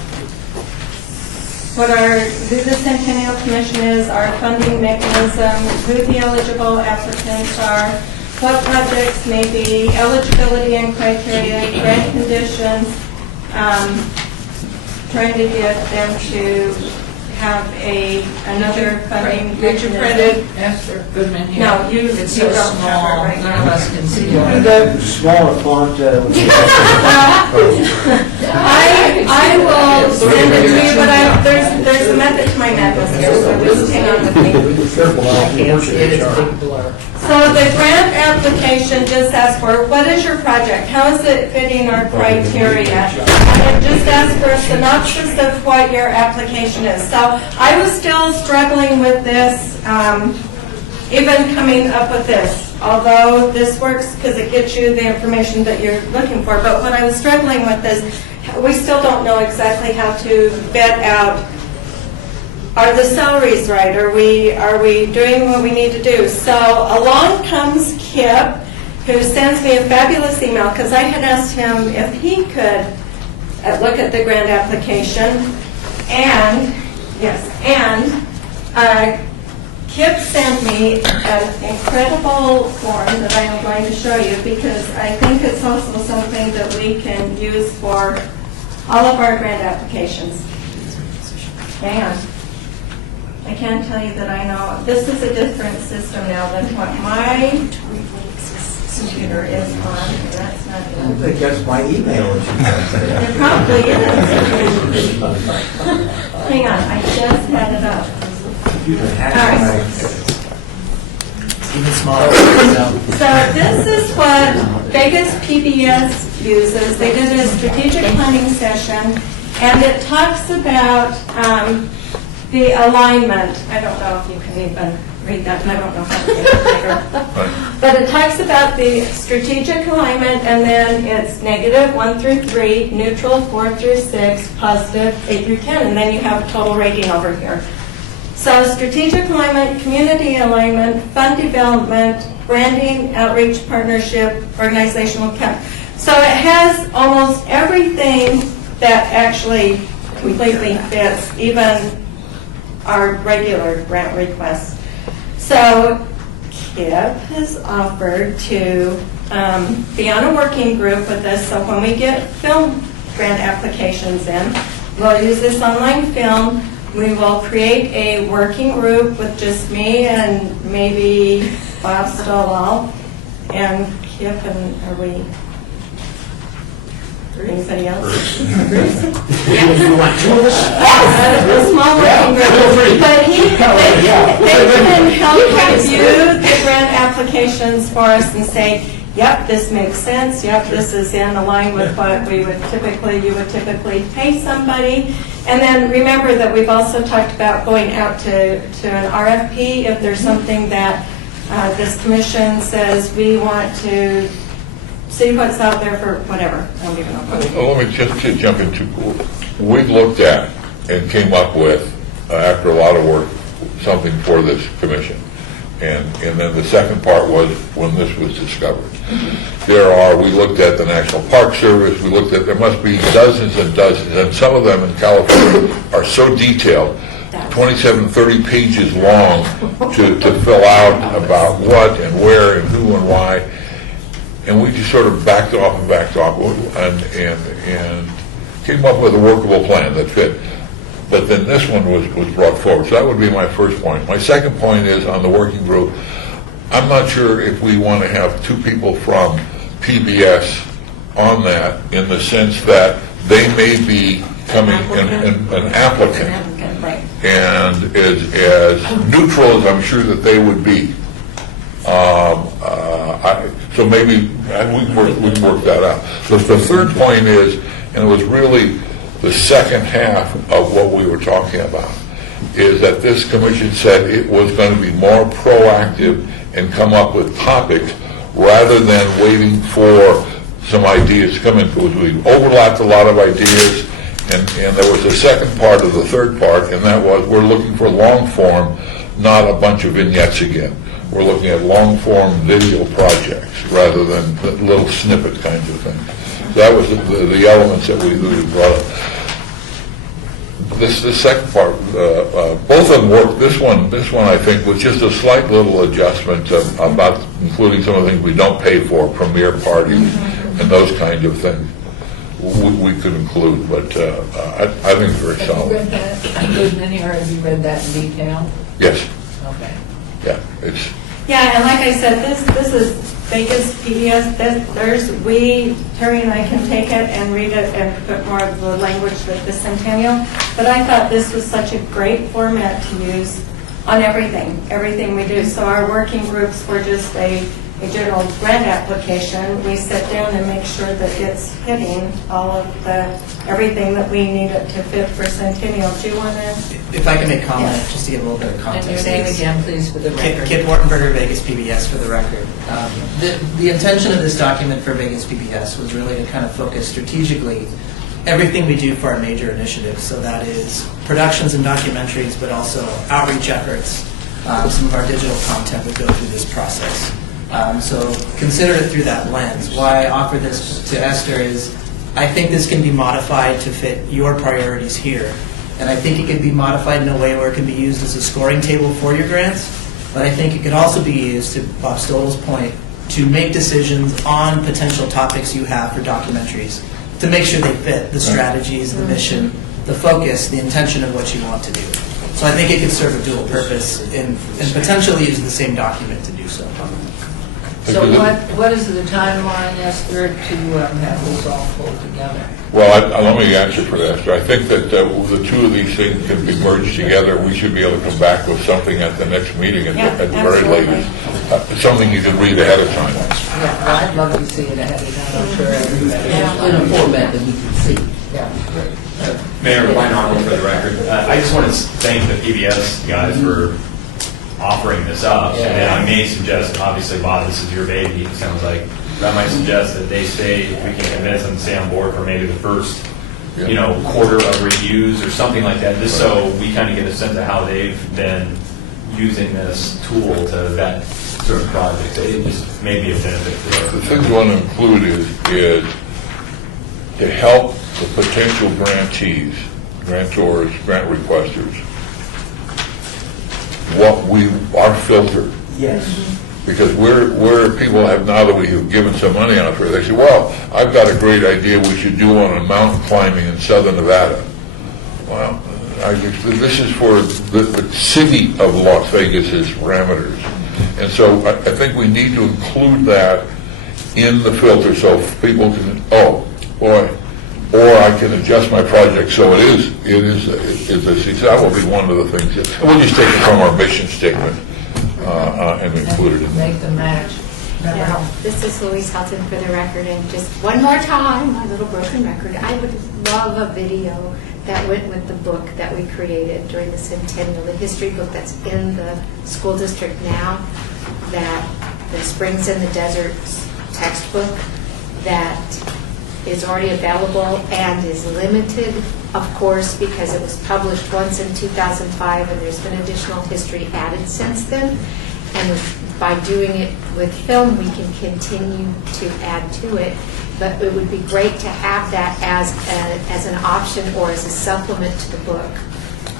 who the Centennial Commission is, our funding mechanism, who the eligible applicants are, what projects may be, eligibility and criteria, grant conditions, trying to get them to have another funding Did you mechanism. print it, Esther Goodman here? No, you It's so don't have it small, right none of us can see it. The smaller font would be I will send it to you, but there's a method to my madness here, so just hang on with me. Can't see it, it's a big blur. So the grant application just asks for, what is your project? How is it fitting our criteria? And it just asks for a synopsis of what your application is. So I was still struggling with this, even coming up with this, although this works because it gets you the information that you're looking for. But what I was struggling with is, we still don't know exactly how to vet out, are the salaries right? Are we doing what we need to do? So along comes Kip, who sends me a fabulous email, because I had asked him if he could look at the grant application and Kip sent me an incredible form that I am going to show you because I think it's also something that we can use for all of our grant applications. Hang on. I can tell you that I know, this is a different system now than what my computer is on, and that's not I good. think that's my email that you got today. It probably is. Hang on, I just had it up. You've been All hacking right. even smaller. So this is what Vegas PBS uses. They did a strategic planning session, and it talks about the alignment. I don't know if you can even read that, and I don't know how to make it bigger. But it talks about the strategic alignment, and then it's negative 1 through 3, neutral 4 through 6, positive 8 through 10, and then you have a total rating over here. So strategic alignment, community alignment, fund development, branding, outreach, partnership, organizational So it has almost everything that actually completely fits, even our regular grant requests. So Kip has offered to be on a working group with us, so when we get film grant applications in, we'll use this online film. We will create a working group with just me and maybe Bob Stovall and Kip, and are we, anybody else? Bruce? Yes, a small working group. But they can help review the grant applications for us and say, yep, this makes sense, yep, this is in line with what you would typically pay somebody. And then remember that we've also talked about going out to an RFP if there's something that this commission says we want to see what's out there for whatever. I don't even know. Let me just jump into, we looked at and came up with, after a lot of work, something for this commission. And then the second part was when this was discovered. We looked at the National Park Service, we looked at, there must be dozens and dozens, and some of them in California are so detailed, 27, 30 pages long to fill out about what and where and who and why. And we just sort of backed off and came up with a workable plan that fit. But then this one was brought forward. So that would be my first point. My second point is on the working group, I'm not sure if we want to have two people from PBS on that in the sense that they may be coming an applicant. And as neutral as I'm sure that they would be. So maybe we can work that out. So the third point is, and it was really the second half of what we were talking about, is that this commission said it was going to be more proactive and come up with topics rather than waiting for some ideas to come in. Because we overlapped a lot of ideas, and there was a second part of the third part, and that was we're looking for long form, not a bunch of vignettes again. We're looking at long form video projects rather than little snippet kinds of things. So that was the elements that we brought up. This second part, both of them worked. This one I think was just a slight little adjustment about including some of the things we don't pay for, premiere parties and those kinds of things. We could include, but I think it's very solid. Have you read that, good many, or have you read that in detail? Yes. Okay. Yeah, it's. Yeah, and like I said, this is Vegas PBS. Terry and I can take it and read it and put more of the language like the Centennial. But I thought this was such a great format to use on everything we do. So our working groups were just a general grant application. We sit down and make sure that it's hitting all of everything that we need it to fit for Centennial. Do you want to? If I can make comment, Yes. just to give a little bit of context. And your name again, please, for the record. Kip Mortenberger, Vegas PBS, for the record. The intention of this document for Vegas PBS was really to kind of focus strategically everything we do for our major initiatives. So that is productions and documentaries, but also outreach efforts. Some of our digital content would go through this process. So consider it through that lens. Why I offer this to Esther is I think this can be modified to fit your priorities here. And I think it could be modified in a way where it can be used as a scoring table for your grants. But I think it could also be used, to Bob Stoll's point, to make decisions on potential topics you have for documentaries, to make sure they fit the strategies, the mission, the focus, the intention of what you want to do. So I think it could serve a dual purpose and potentially use the same document to do so. So what is the timeline, Esther, to have this all pulled together? Well, let me answer for that, Esther. I think that the two of these things can be merged together. We should be able to come back with something at the next meeting at the very latest. Something you can read ahead of time. Yeah, well, I'd love to see it ahead of time, I'm sure everybody. In a format that we can see. Yeah. Mayor, Ryan Arnold for the record. I just want to thank the PBS guys for offering this up. And I may suggest, obviously, Bob, this is your baby, it sounds like. I might suggest that they stay, if we can convince them to stay on board for maybe the first, quarter of reviews or something like that, just so we kind of get a sense of how they've been using this tool to vet certain projects. It just may be a benefit to us. The things we want to include is to help the potential grantees, grantors, grant requesters, our filter. Yes. Because where people have, now that we have given some money out for it, they say, well, I've got a great idea we should do on a mountain climbing in southern Nevada. Well, this is for the city of Las Vegas's parameters. And so I think we need to include that in the filter so people can, or I can adjust my project so it is a success. That will be one of the things. We'll just take it from our mission statement and include it in there. Make the match. Yeah, this is Louise Houghton for the record, and just one more time, my little broken record, I would love a video that went with the book that we created during the Centennial, the history book that's in the school district now, that the Springs in the Deserts textbook that is already available and is limited, of course, because it was published once in 2005 and there's been additional history added since then. And by doing it with film, we can continue to add to it. But it would be great to have that as an option or as a supplement to the book.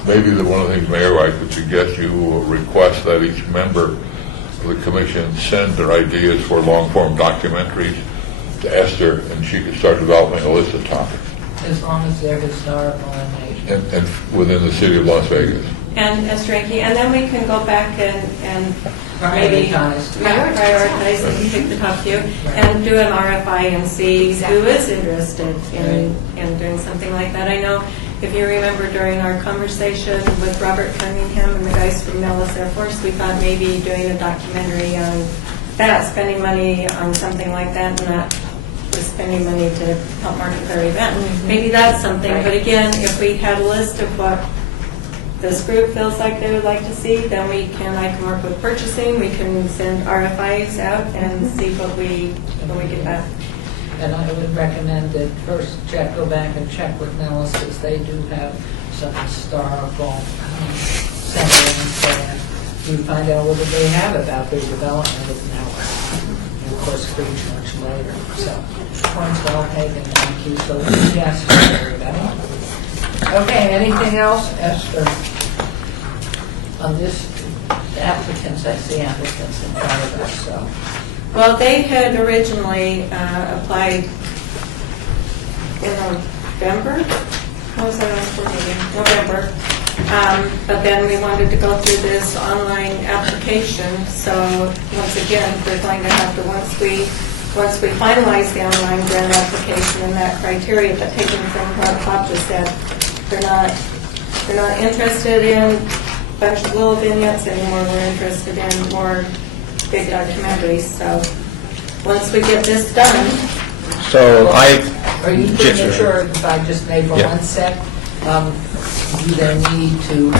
Maybe one of the things, Mayor, I could suggest you request that each member of the commission send their ideas for long-form documentaries to Esther, and she could start developing a list of topics. As long as they're historical in nature. And within the city of Las Vegas. And Esther, and then we can go back and maybe prioritize and pick the top few and do an RFI and see who is interested in doing something like that. I know, if you remember during our conversation with Robert Cunningham and the guys from Nellis Air Force, we thought maybe doing a documentary on that, spending money on something like that, and not just spending money to help market their event. Maybe that's something, but again, if we had a list of what this group feels like they would like to see, then I can work with purchasing, we can send RFIs out and see when we get back. And I would recommend that first go back and check with Nellis, because they do have some historical centers, and you find out what they have about their development of Nellis. And of course, Screech much later. So, points well taken, thank you. So, yes, everybody. Okay, anything else, Esther? On this, applicants, I see applicants in front of us, so. Well, they had originally applied in November. What was that on school meeting? November. But then we wanted to go through this online application. So once again, we're going to have to, once we finalize the online grant application and that criteria, but taken from what Bob just said, they're not interested in a bunch of little vignettes anymore. We're interested in more big documentaries. So once we get this done. So Are you pretty sure, if I just made for 1 sec, do they need to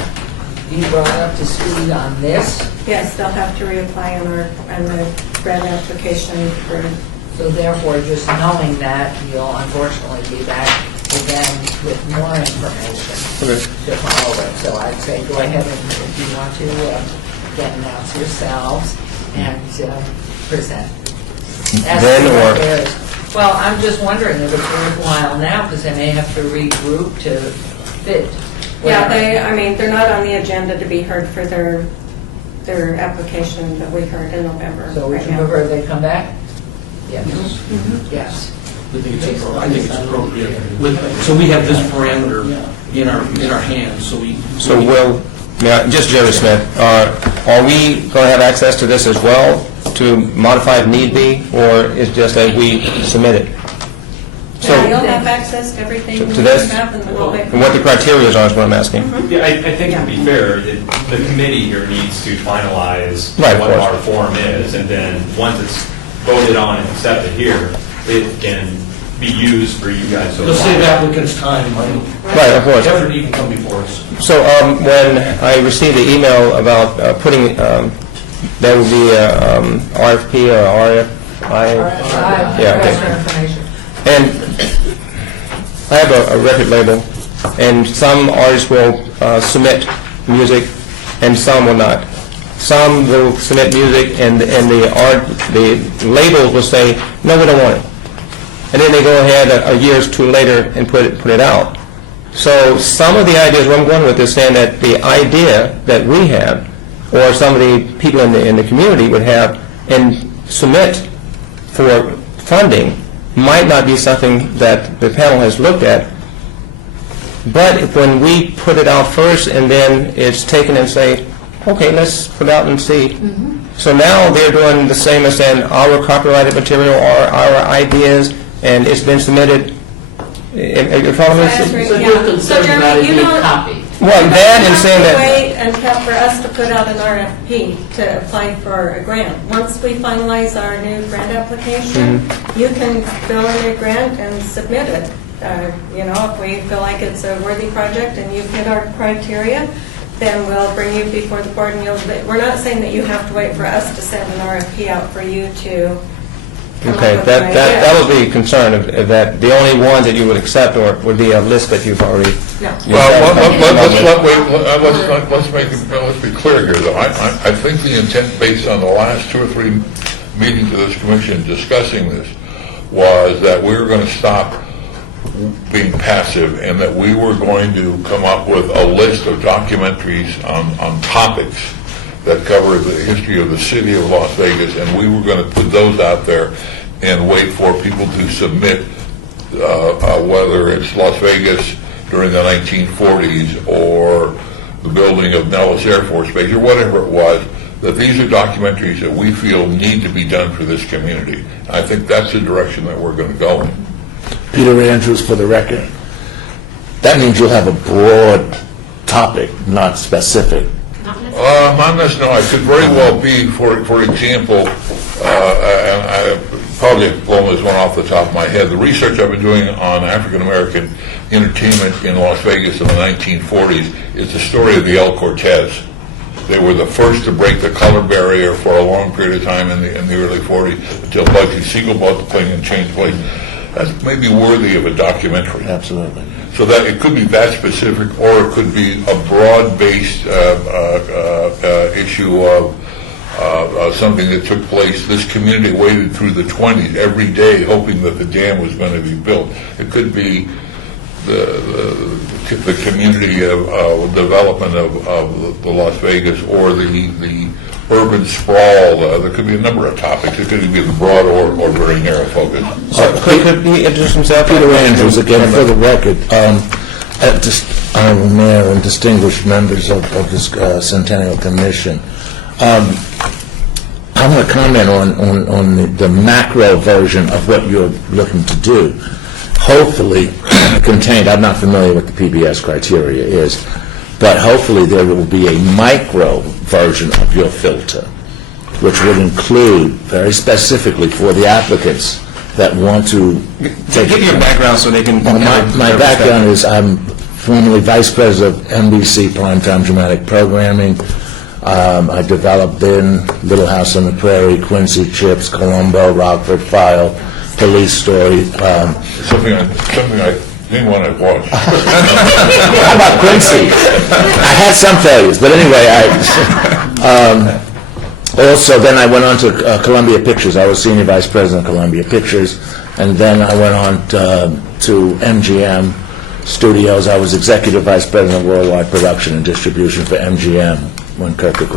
be brought up to speed on this? Yes, they'll have to reapply on the grant application for. So therefore, just knowing that, you'll unfortunately be back again with more information to follow it. So I'd say go ahead and, if you want to, then announce yourselves and present. Well, I'm just wondering if it's worthwhile now, because they may have to regroup to fit Yeah, they're not on the agenda to be heard for their application that we heard in November. So would right you now. prefer they come back? Yes. Yes. I think it's appropriate. So we have this parameter in our hands, so we. So will, just Jerry Smith, are we going to have access to this as well, to modify if need be, or is just that we submit it? So, Yeah, you'll have access to everything to you this? have and we'll wait. And what the criteria are is what I'm asking. Yeah, I think to be fair, the committee here needs to finalize Right, of what course. our form is, and then once it's voted on and accepted here, it can be used for you guys. It'll save applicants time, money. Right, of course. Effort to even come before us. So when I received the email about putting, there will be a RFP or RFI? Yeah, okay. Information. And I have a record label, and some artists will submit music, and some will not. Some will submit music, and the label will say, no, we don't want it. And then they go ahead a year or two later and put it out. So some of the ideas where I'm going with is saying that the idea that we have, or some of the people in the community would have, and submit for funding, might not be something that the panel has looked at. But when we put it out first and then it's taken and say, okay, let's put it out and see. So now they're doing the same as saying our copyrighted material or our ideas, and it's been submitted. You're following me? So Jeremy, you don't Well, that and saying have to that. wait until for us to put out an RFP to apply for a grant. Once we finalize our new grant application, you can fill in a grant and submit it. If we feel like it's a worthy project and you've hit our criteria, then we'll bring you before the board, and we're not saying that you have to wait for us to send an RFP out for you to come up Okay, with that an idea. would be a concern, of that the only ones that you would accept or would be a list that you've already. No. Well, let's be clear here, though. I think the intent, based on the last 2 or 3 meetings of this commission discussing this, was that we were going to stop being passive, and that we were going to come up with a list of documentaries on topics that cover the history of the city of Las Vegas, and we were going to put those out there and wait for people to submit, whether it's Las Vegas during the 1940s or the building of Nellis Air Force Base or whatever it was, that these are documentaries that we feel need to be done for this community. I think that's the direction that we're going to go in. Peter Andrews, for the record. That means you'll have a broad topic, not specific. Not necessarily. It could very well be, for example, and I probably blown this one off the top of my head, the research I've been doing on African-American entertainment in Las Vegas in the 1940s is the story of the El Cortez. They were the first to break the color barrier for a long period of time in the early 40s until Bugsy Siegel bought the plane and changed place. That's maybe worthy of a documentary. Absolutely. So that it could be that specific, or it could be a broad-based issue of something that took place. This community waited through the 20s every day hoping that the dam was going to be built. It could be the community of development of the Las Vegas, or the urban sprawl. There could be a number of topics. It could be the broad or very narrow focus. Could he introduce himself? Peter Andrews, again, for the record. Honorable Mayor and distinguished members of this Centennial Commission. I want to comment on the macro version of what you're looking to do. Hopefully contained, I'm not familiar with the PBS criteria is, but hopefully there will be a micro version of your filter, which would include very specifically for the applicants that want to Give your background so they can. My background is I'm formerly Vice President of NBC Primetime Dramatic Programming. I developed then Little House on the Prairie, Quincy Chips, Columbo, Rockford File, Police Story. Something I didn't want to watch. How about Quincy? I had some failures, but anyway, also then I went on to Columbia Pictures. I was Senior Vice President of Columbia Pictures, and then I went on to MGM, Studios. I was Executive Vice President of Worldwide Production and Distribution for MGM when Kirk